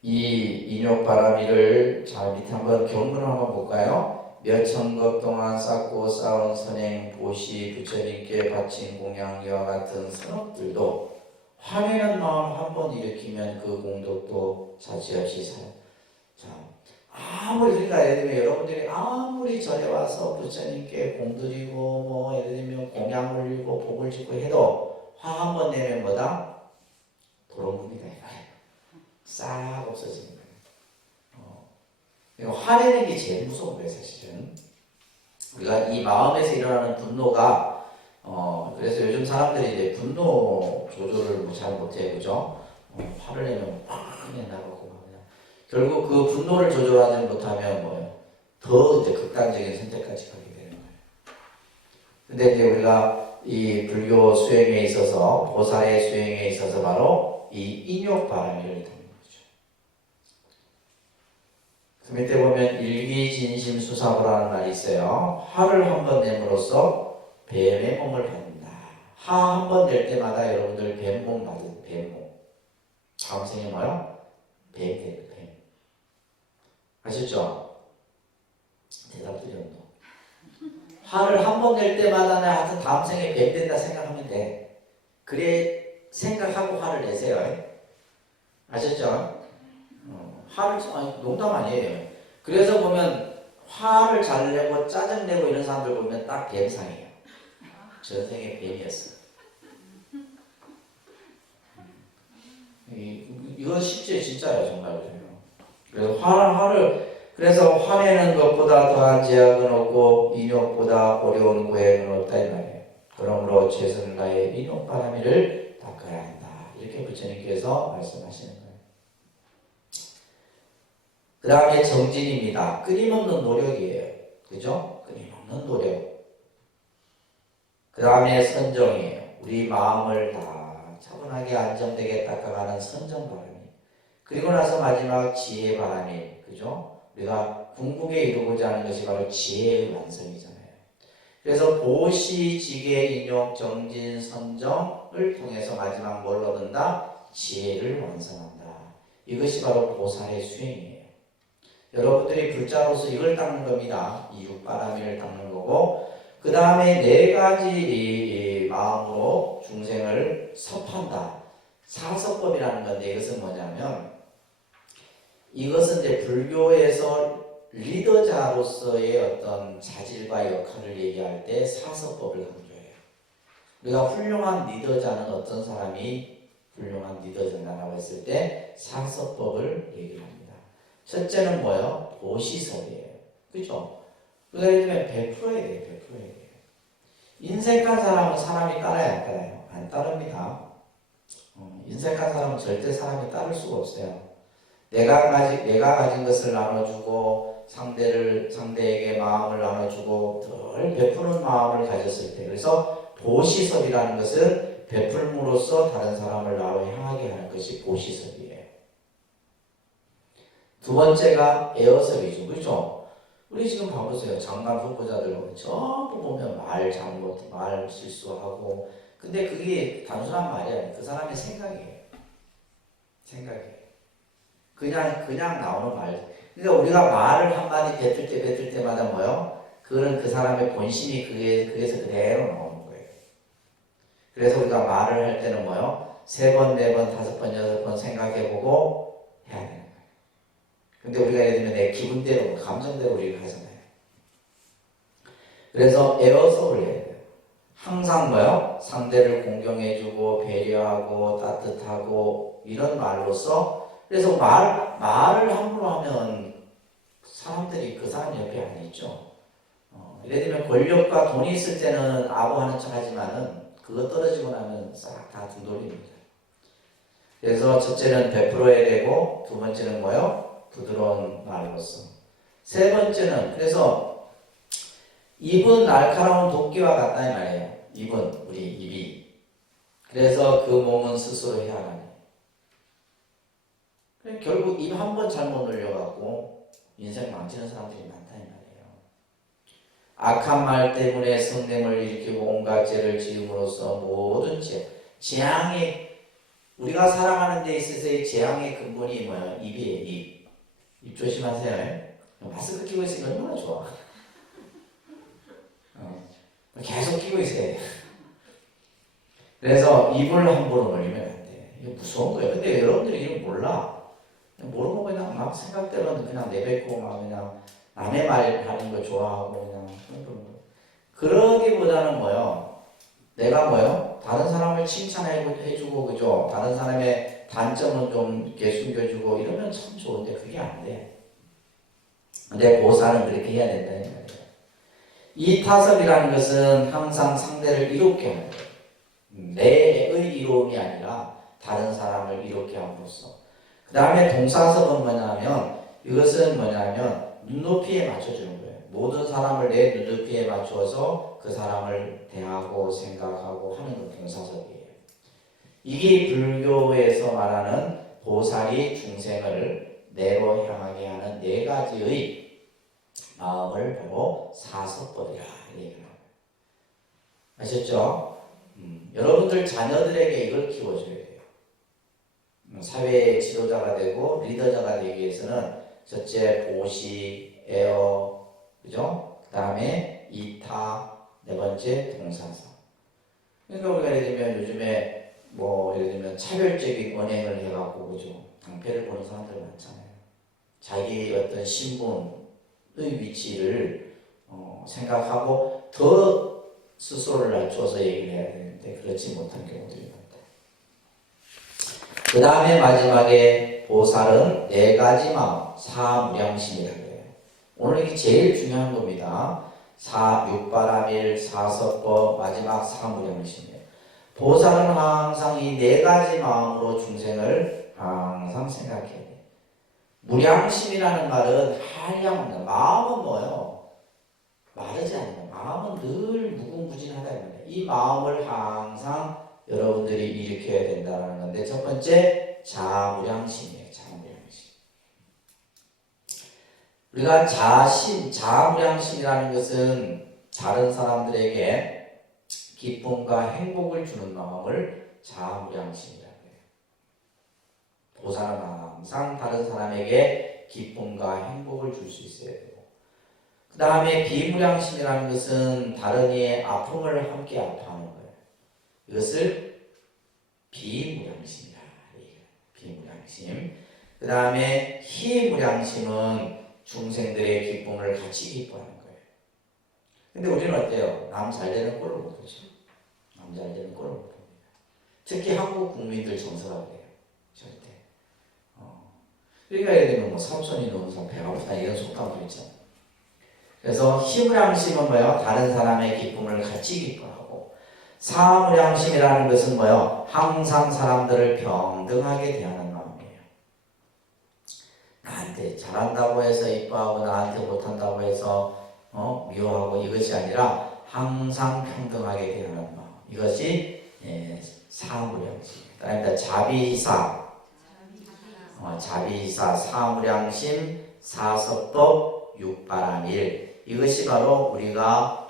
이 인욕바라미를, 자, 밑에 한번 경문을 한번 볼까요? 몇 천겁 동안 쌓고 쌓은 선행, 보시, 부처님께 바친 공양 이와 같은 선업들도 화내는 마음 한 번 일으키면 그 공덕도 차지없이 살아요. 자, 아무리, 그러니까 예를 들면 여러분들이 아무리 절에 와서 부처님께 공드리고 뭐 예를 들면 공양 올리고 복을 짓고 해도 화 한 번 내면 뭐다? 도롱뇽이다. 싹 없어지는 거예요. 화내는 게 제일 무서운 거예요, 사실은. 우리가 이 마음에서 일어나는 분노가, 그래서 요즘 사람들이 이제 분노 조절을 잘 못해요, 그죠? 화를 내면 팍 그냥 나가고 그냥. 결국 그 분노를 조절하지 못하면 뭐예요? 더 이제 극단적인 선택까지 가게 되는 거예요. 근데 이제 우리가 이 불교 수행에 있어서, 보살의 수행에 있어서 바로 이 인욕바람이를 타는 거죠. 그 밑에 보면 일기진심수사보라는 말이 있어요. 화를 한 번 nem으로써 뱀의 몸을 받는다. 화 한 번 낼 때마다 여러분들 뱀몸 받은 뱀몸. 다음 생에 뭐요? 뱀. 아셨죠? 대답 드려요. 화를 한 번 낼 때마다 나 하여튼 다음 생에 뱀 된다 생각하면 돼. 그래 생각하고 화를 내세요. 아셨죠? 농담 아니에요. 그래서 보면 화를 잘 내고 짜증 내고 이런 사람들 보면 딱 뱀상이에요. 전생에 뱀이었어. 이건 실제 진짜예요, 정말. 그래서 그래서 화내는 것보다 더한 제약은 없고 인욕보다 어려운 고행은 없다 이 말이에요. 그러므로 최선을 다해 인욕바라미를 닦아야 한다. 이렇게 부처님께서 말씀하시는 거예요. 그 다음에 정진입니다. 끊임없는 노력이에요. 그죠? 끊임없는 노력. 그 다음에 선정이에요. 우리 마음을 다 차분하게 안정되게 닦아가는 선정바람이. 그리고 나서 마지막 지혜바람이. 그죠? 우리가 궁극에 이루고자 하는 것이 바로 지혜의 완성이잖아요. 그래서 보시, 지계, 인욕, 정진, 선정을 통해서 마지막 뭘 얻는다? 지혜를 완성한다. 이것이 바로 보살의 수행이에요. 여러분들이 불자로서 이걸 닦는 겁니다. 이 육바라밀을 닦는 거고, 그 다음에 네 가지 이 마음으로 중생을 섭한다. 사섭법이라는 건데, 이것은 뭐냐면, 이것은 이제 불교에서 리더자로서의 어떤 자질과 역할을 얘기할 때 사섭법을 강조해요. 우리가 훌륭한 리더자는 어떤 사람이 훌륭한 리더자라고 했을 때 사섭법을 얘기를 합니다. 첫째는 뭐예요? 보시섭이에요. 그죠? 우리가 예를 들면 베풀어야 돼요. 베풀어야 돼요. 인색한 사람은 사람이 따라야 안 따라요? 안 따릅니다. 인색한 사람은 절대 사람이 따를 수가 없어요. 내가 가진 것을 나눠주고 상대에게 마음을 나눠주고 늘 베푸는 마음을 가졌을 때, 그래서 보시섭이라는 것은 베풀므로써 다른 사람을 나로 향하게 하는 것이 보시섭이에요. 두 번째가 에어섭이죠. 그렇죠? 우리 지금 봐보세요. 장관 후보자들 전부 보면 말 잘못, 말 실수하고, 근데 그게 단순한 말이 아니에요. 그 사람의 생각이에요. 생각이에요. 그냥 나오는 말. 그러니까 우리가 말을 한마디 뱉을 때마다 뭐요? 그거는 그 사람의 본심이 그게서 그대로 나오는 거예요. 그래서 우리가 말을 할 때는 뭐요? 3번, 4번, 5번, 6번 생각해보고 해야 되는 거예요. 근데 우리가 예를 들면 내 기분대로, 감정대로 우리가 하잖아요. 그래서 에어섭을 해야 돼요. 항상 뭐요? 상대를 공경해주고, 배려하고, 따뜻하고, 이런 말로써, 그래서 말을 함부로 하면 사람들이 그 사람 옆에 안 있죠. 예를 들면 권력과 돈이 있을 때는 아부하는 척 하지만은 그거 떨어지고 나면 싹 다 등 돌립니다. 그래서 첫째는 베풀어야 되고, 두 번째는 뭐요? 부드러운 말로써. 세 번째는, 그래서 입은 날카로운 도끼와 같다 이 말이에요. 입은, 우리 입이. 그래서 그 몸은 스스로 해야 하는. 결국 입 한 번 잘못 늘려갖고 인생 망치는 사람들이 많다 이 말이에요. 악한 말 때문에 성냄을 일으키고 온갖 죄를 지음으로써 모든 재앙이, 우리가 살아가는 데 있어서의 재앙의 근본이 뭐예요? 입이에요. 입 조심하세요. 마스크 끼고 있으니까 얼마나 좋아. 계속 끼고 있어야 돼. 그래서 입을 함부로 놀리면 안 돼. 이게 무서운 거예요. 근데 여러분들이 이걸 몰라. 모르고 그냥 막 생각대로는 그냥 내뱉고 막 그냥 남의 말 하는 거 좋아하고 그냥 그러기보다는 뭐요? 내가 뭐요? 다른 사람을 칭찬해주고 그죠? 다른 사람의 단점은 좀 이렇게 숨겨주고 이러면 참 좋은데 그게 안 돼. 근데 보살은 그렇게 해야 된다는 말이에요. 이 타섭이라는 것은 항상 상대를 이롭게 하는 거예요. 내의 이로움이 아니라 다른 사람을 이롭게 함으로써. 그 다음에 동사섭은 뭐냐면, 이것은 뭐냐면 눈높이에 맞춰주는 거예요. 모든 사람을 내 눈높이에 맞춰서 그 사람을 대하고 생각하고 하는 건 동사섭이에요. 이게 불교에서 말하는 보살이 중생을 내로 향하게 하는 4가지의 마음을 보고 사섭법이라 얘기를 합니다. 아셨죠? 여러분들 자녀들에게 이걸 키워줘야 돼요. 사회의 지도자가 되고 리더자가 되기 위해서는 첫째 보시, 에어, 그죠? 그 다음에 이타, 4번째 동사사. 그러니까 우리가 예를 들면 요즘에 예를 들면 차별적인 언행을 해갖고 그죠? 당패를 보는 사람들 많잖아요. 자기 어떤 신분의 위치를 생각하고 더 스스로를 낮춰서 얘기를 해야 되는데 그렇지 못한 경우들이 많다. 그 다음에 마지막에 보살은 4가지 마음, 사무량심이라고 해요. 오늘 이게 제일 중요한 겁니다. 육바라밀, 사섭법, 마지막 사무량심이에요. 보살은 항상 이 4가지 마음으로 중생을 항상 생각해야 돼요. 무량심이라는 말은 한량합니다. 마음은 뭐예요? 마르지 않아요. 마음은 늘 무궁무진하다. 이 마음을 항상 여러분들이 일으켜야 된다는 건데, 첫 번째 자무량심이에요. 자무량심. 우리가 자무량심이라는 것은 다른 사람들에게 기쁨과 행복을 주는 마음을 자무량심이라고 해요. 보살은 항상 다른 사람에게 기쁨과 행복을 줄 수 있어야 되고, 그 다음에 비무량심이라는 것은 다른 이의 아픔을 함께 아파하는 거예요. 이것을 비무량심이라. 비무량심. 그 다음에 희무량심은 중생들의 기쁨을 같이 기뻐하는 거예요. 근데 우리는 어때요? 남 잘 되는 꼴을 못 보죠. 남 잘 되는 꼴을 못 봅니다. 특히 한국 국민들 정서가 그래요. 절대. 그러니까 예를 들면 뭐 삼촌이 노는 배가 고프다 이런 속담도 있잖아요. 그래서 희무량심은 뭐예요? 다른 사람의 기쁨을 같이 기뻐하고, 사무량심이라는 것은 뭐예요? 항상 사람들을 평등하게 대하는 마음이에요. 나한테 잘한다고 해서 이뻐하고 나한테 못한다고 해서 미워하고, 이것이 아니라 항상 평등하게 대하는 마음. 이것이 사무량심. 그다음에 자비희사, 자비희사, 사무량심, 사섭법, 육바람일. 이것이 바로 우리가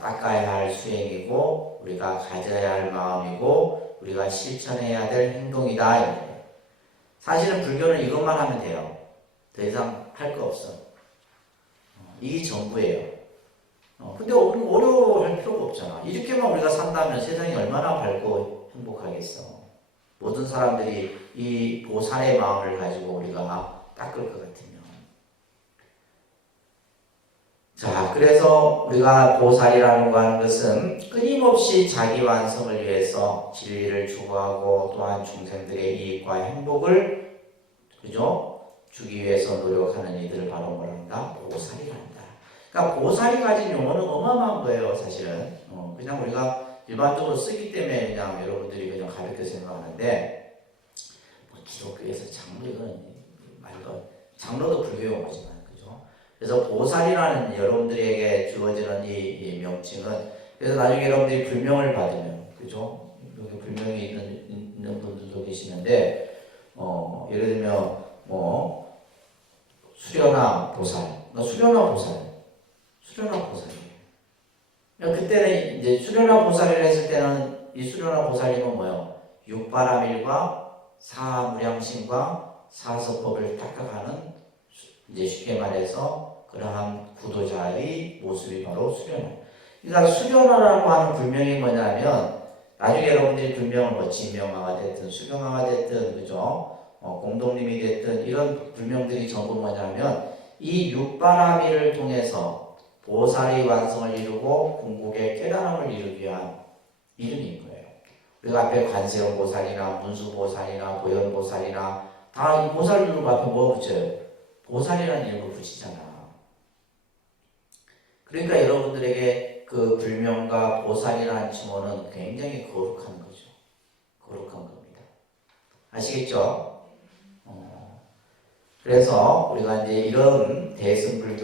닦아야 할 수행이고, 우리가 가져야 할 마음이고, 우리가 실천해야 될 행동이다. 사실은 불교는 이것만 하면 돼요. 더 이상 할 거 없어. 이게 전부예요. 근데 어려워할 필요가 없잖아. 이렇게만 우리가 산다면 세상이 얼마나 밝고 행복하겠어. 모든 사람들이 이 보살의 마음을 가지고 우리가 닦을 것 같으면. 자, 그래서 우리가 보살이라는 거 하는 것은 끊임없이 자기 완성을 위해서 진리를 추구하고, 또한 중생들의 이익과 행복을, 그죠? 주기 위해서 노력하는 이들을 바로 뭐란다? 보살이란다. 그러니까 보살이 가진 용어는 어마어마한 거예요, 사실은. 그냥 우리가 일반적으로 쓰기 때문에 그냥 여러분들이 그냥 가볍게 생각하는데, 뭐 기독교에서 장로, 이거는 말도, 장로도 불교 용어지만, 그죠? 그래서 보살이라는 여러분들에게 주어지는 이 명칭은, 그래서 나중에 여러분들이 불명을 받으면, 그죠? 여기 불명이 있는 분들도 계시는데, 예를 들면 뭐 수련화 보살, 수련화 보살이에요. 그때는 이제 수련화 보살을 했을 때는 이 수련화 보살이면 뭐예요? 육바라밀과 사무량심과 사서법을 닦아가는, 이제 쉽게 말해서 그러한 구도자의 모습이 바로 수련화. 그러니까 수련화라고 하는 불명이 뭐냐면, 나중에 여러분들이 불명을 뭐 진명화가 됐든 수경화가 됐든, 그죠? 공동님이 됐든, 이런 불명들이 전부 뭐냐면 이 육바라밀을 통해서 보살의 완성을 이루고 궁극의 깨달음을 이루기 위한 이름인 거예요. 우리가 앞에 관세음 보살이나 문수 보살이나 도연 보살이나 다 이 보살 이름 앞에 뭐 붙여요? 보살이라는 이름을 붙이잖아. 그러니까 여러분들에게 그 불명과 보살이라는 칭호는 굉장히 거룩한 거죠. 거룩한 겁니다. 아시겠죠? 그래서 우리가 이제 이런 대승불교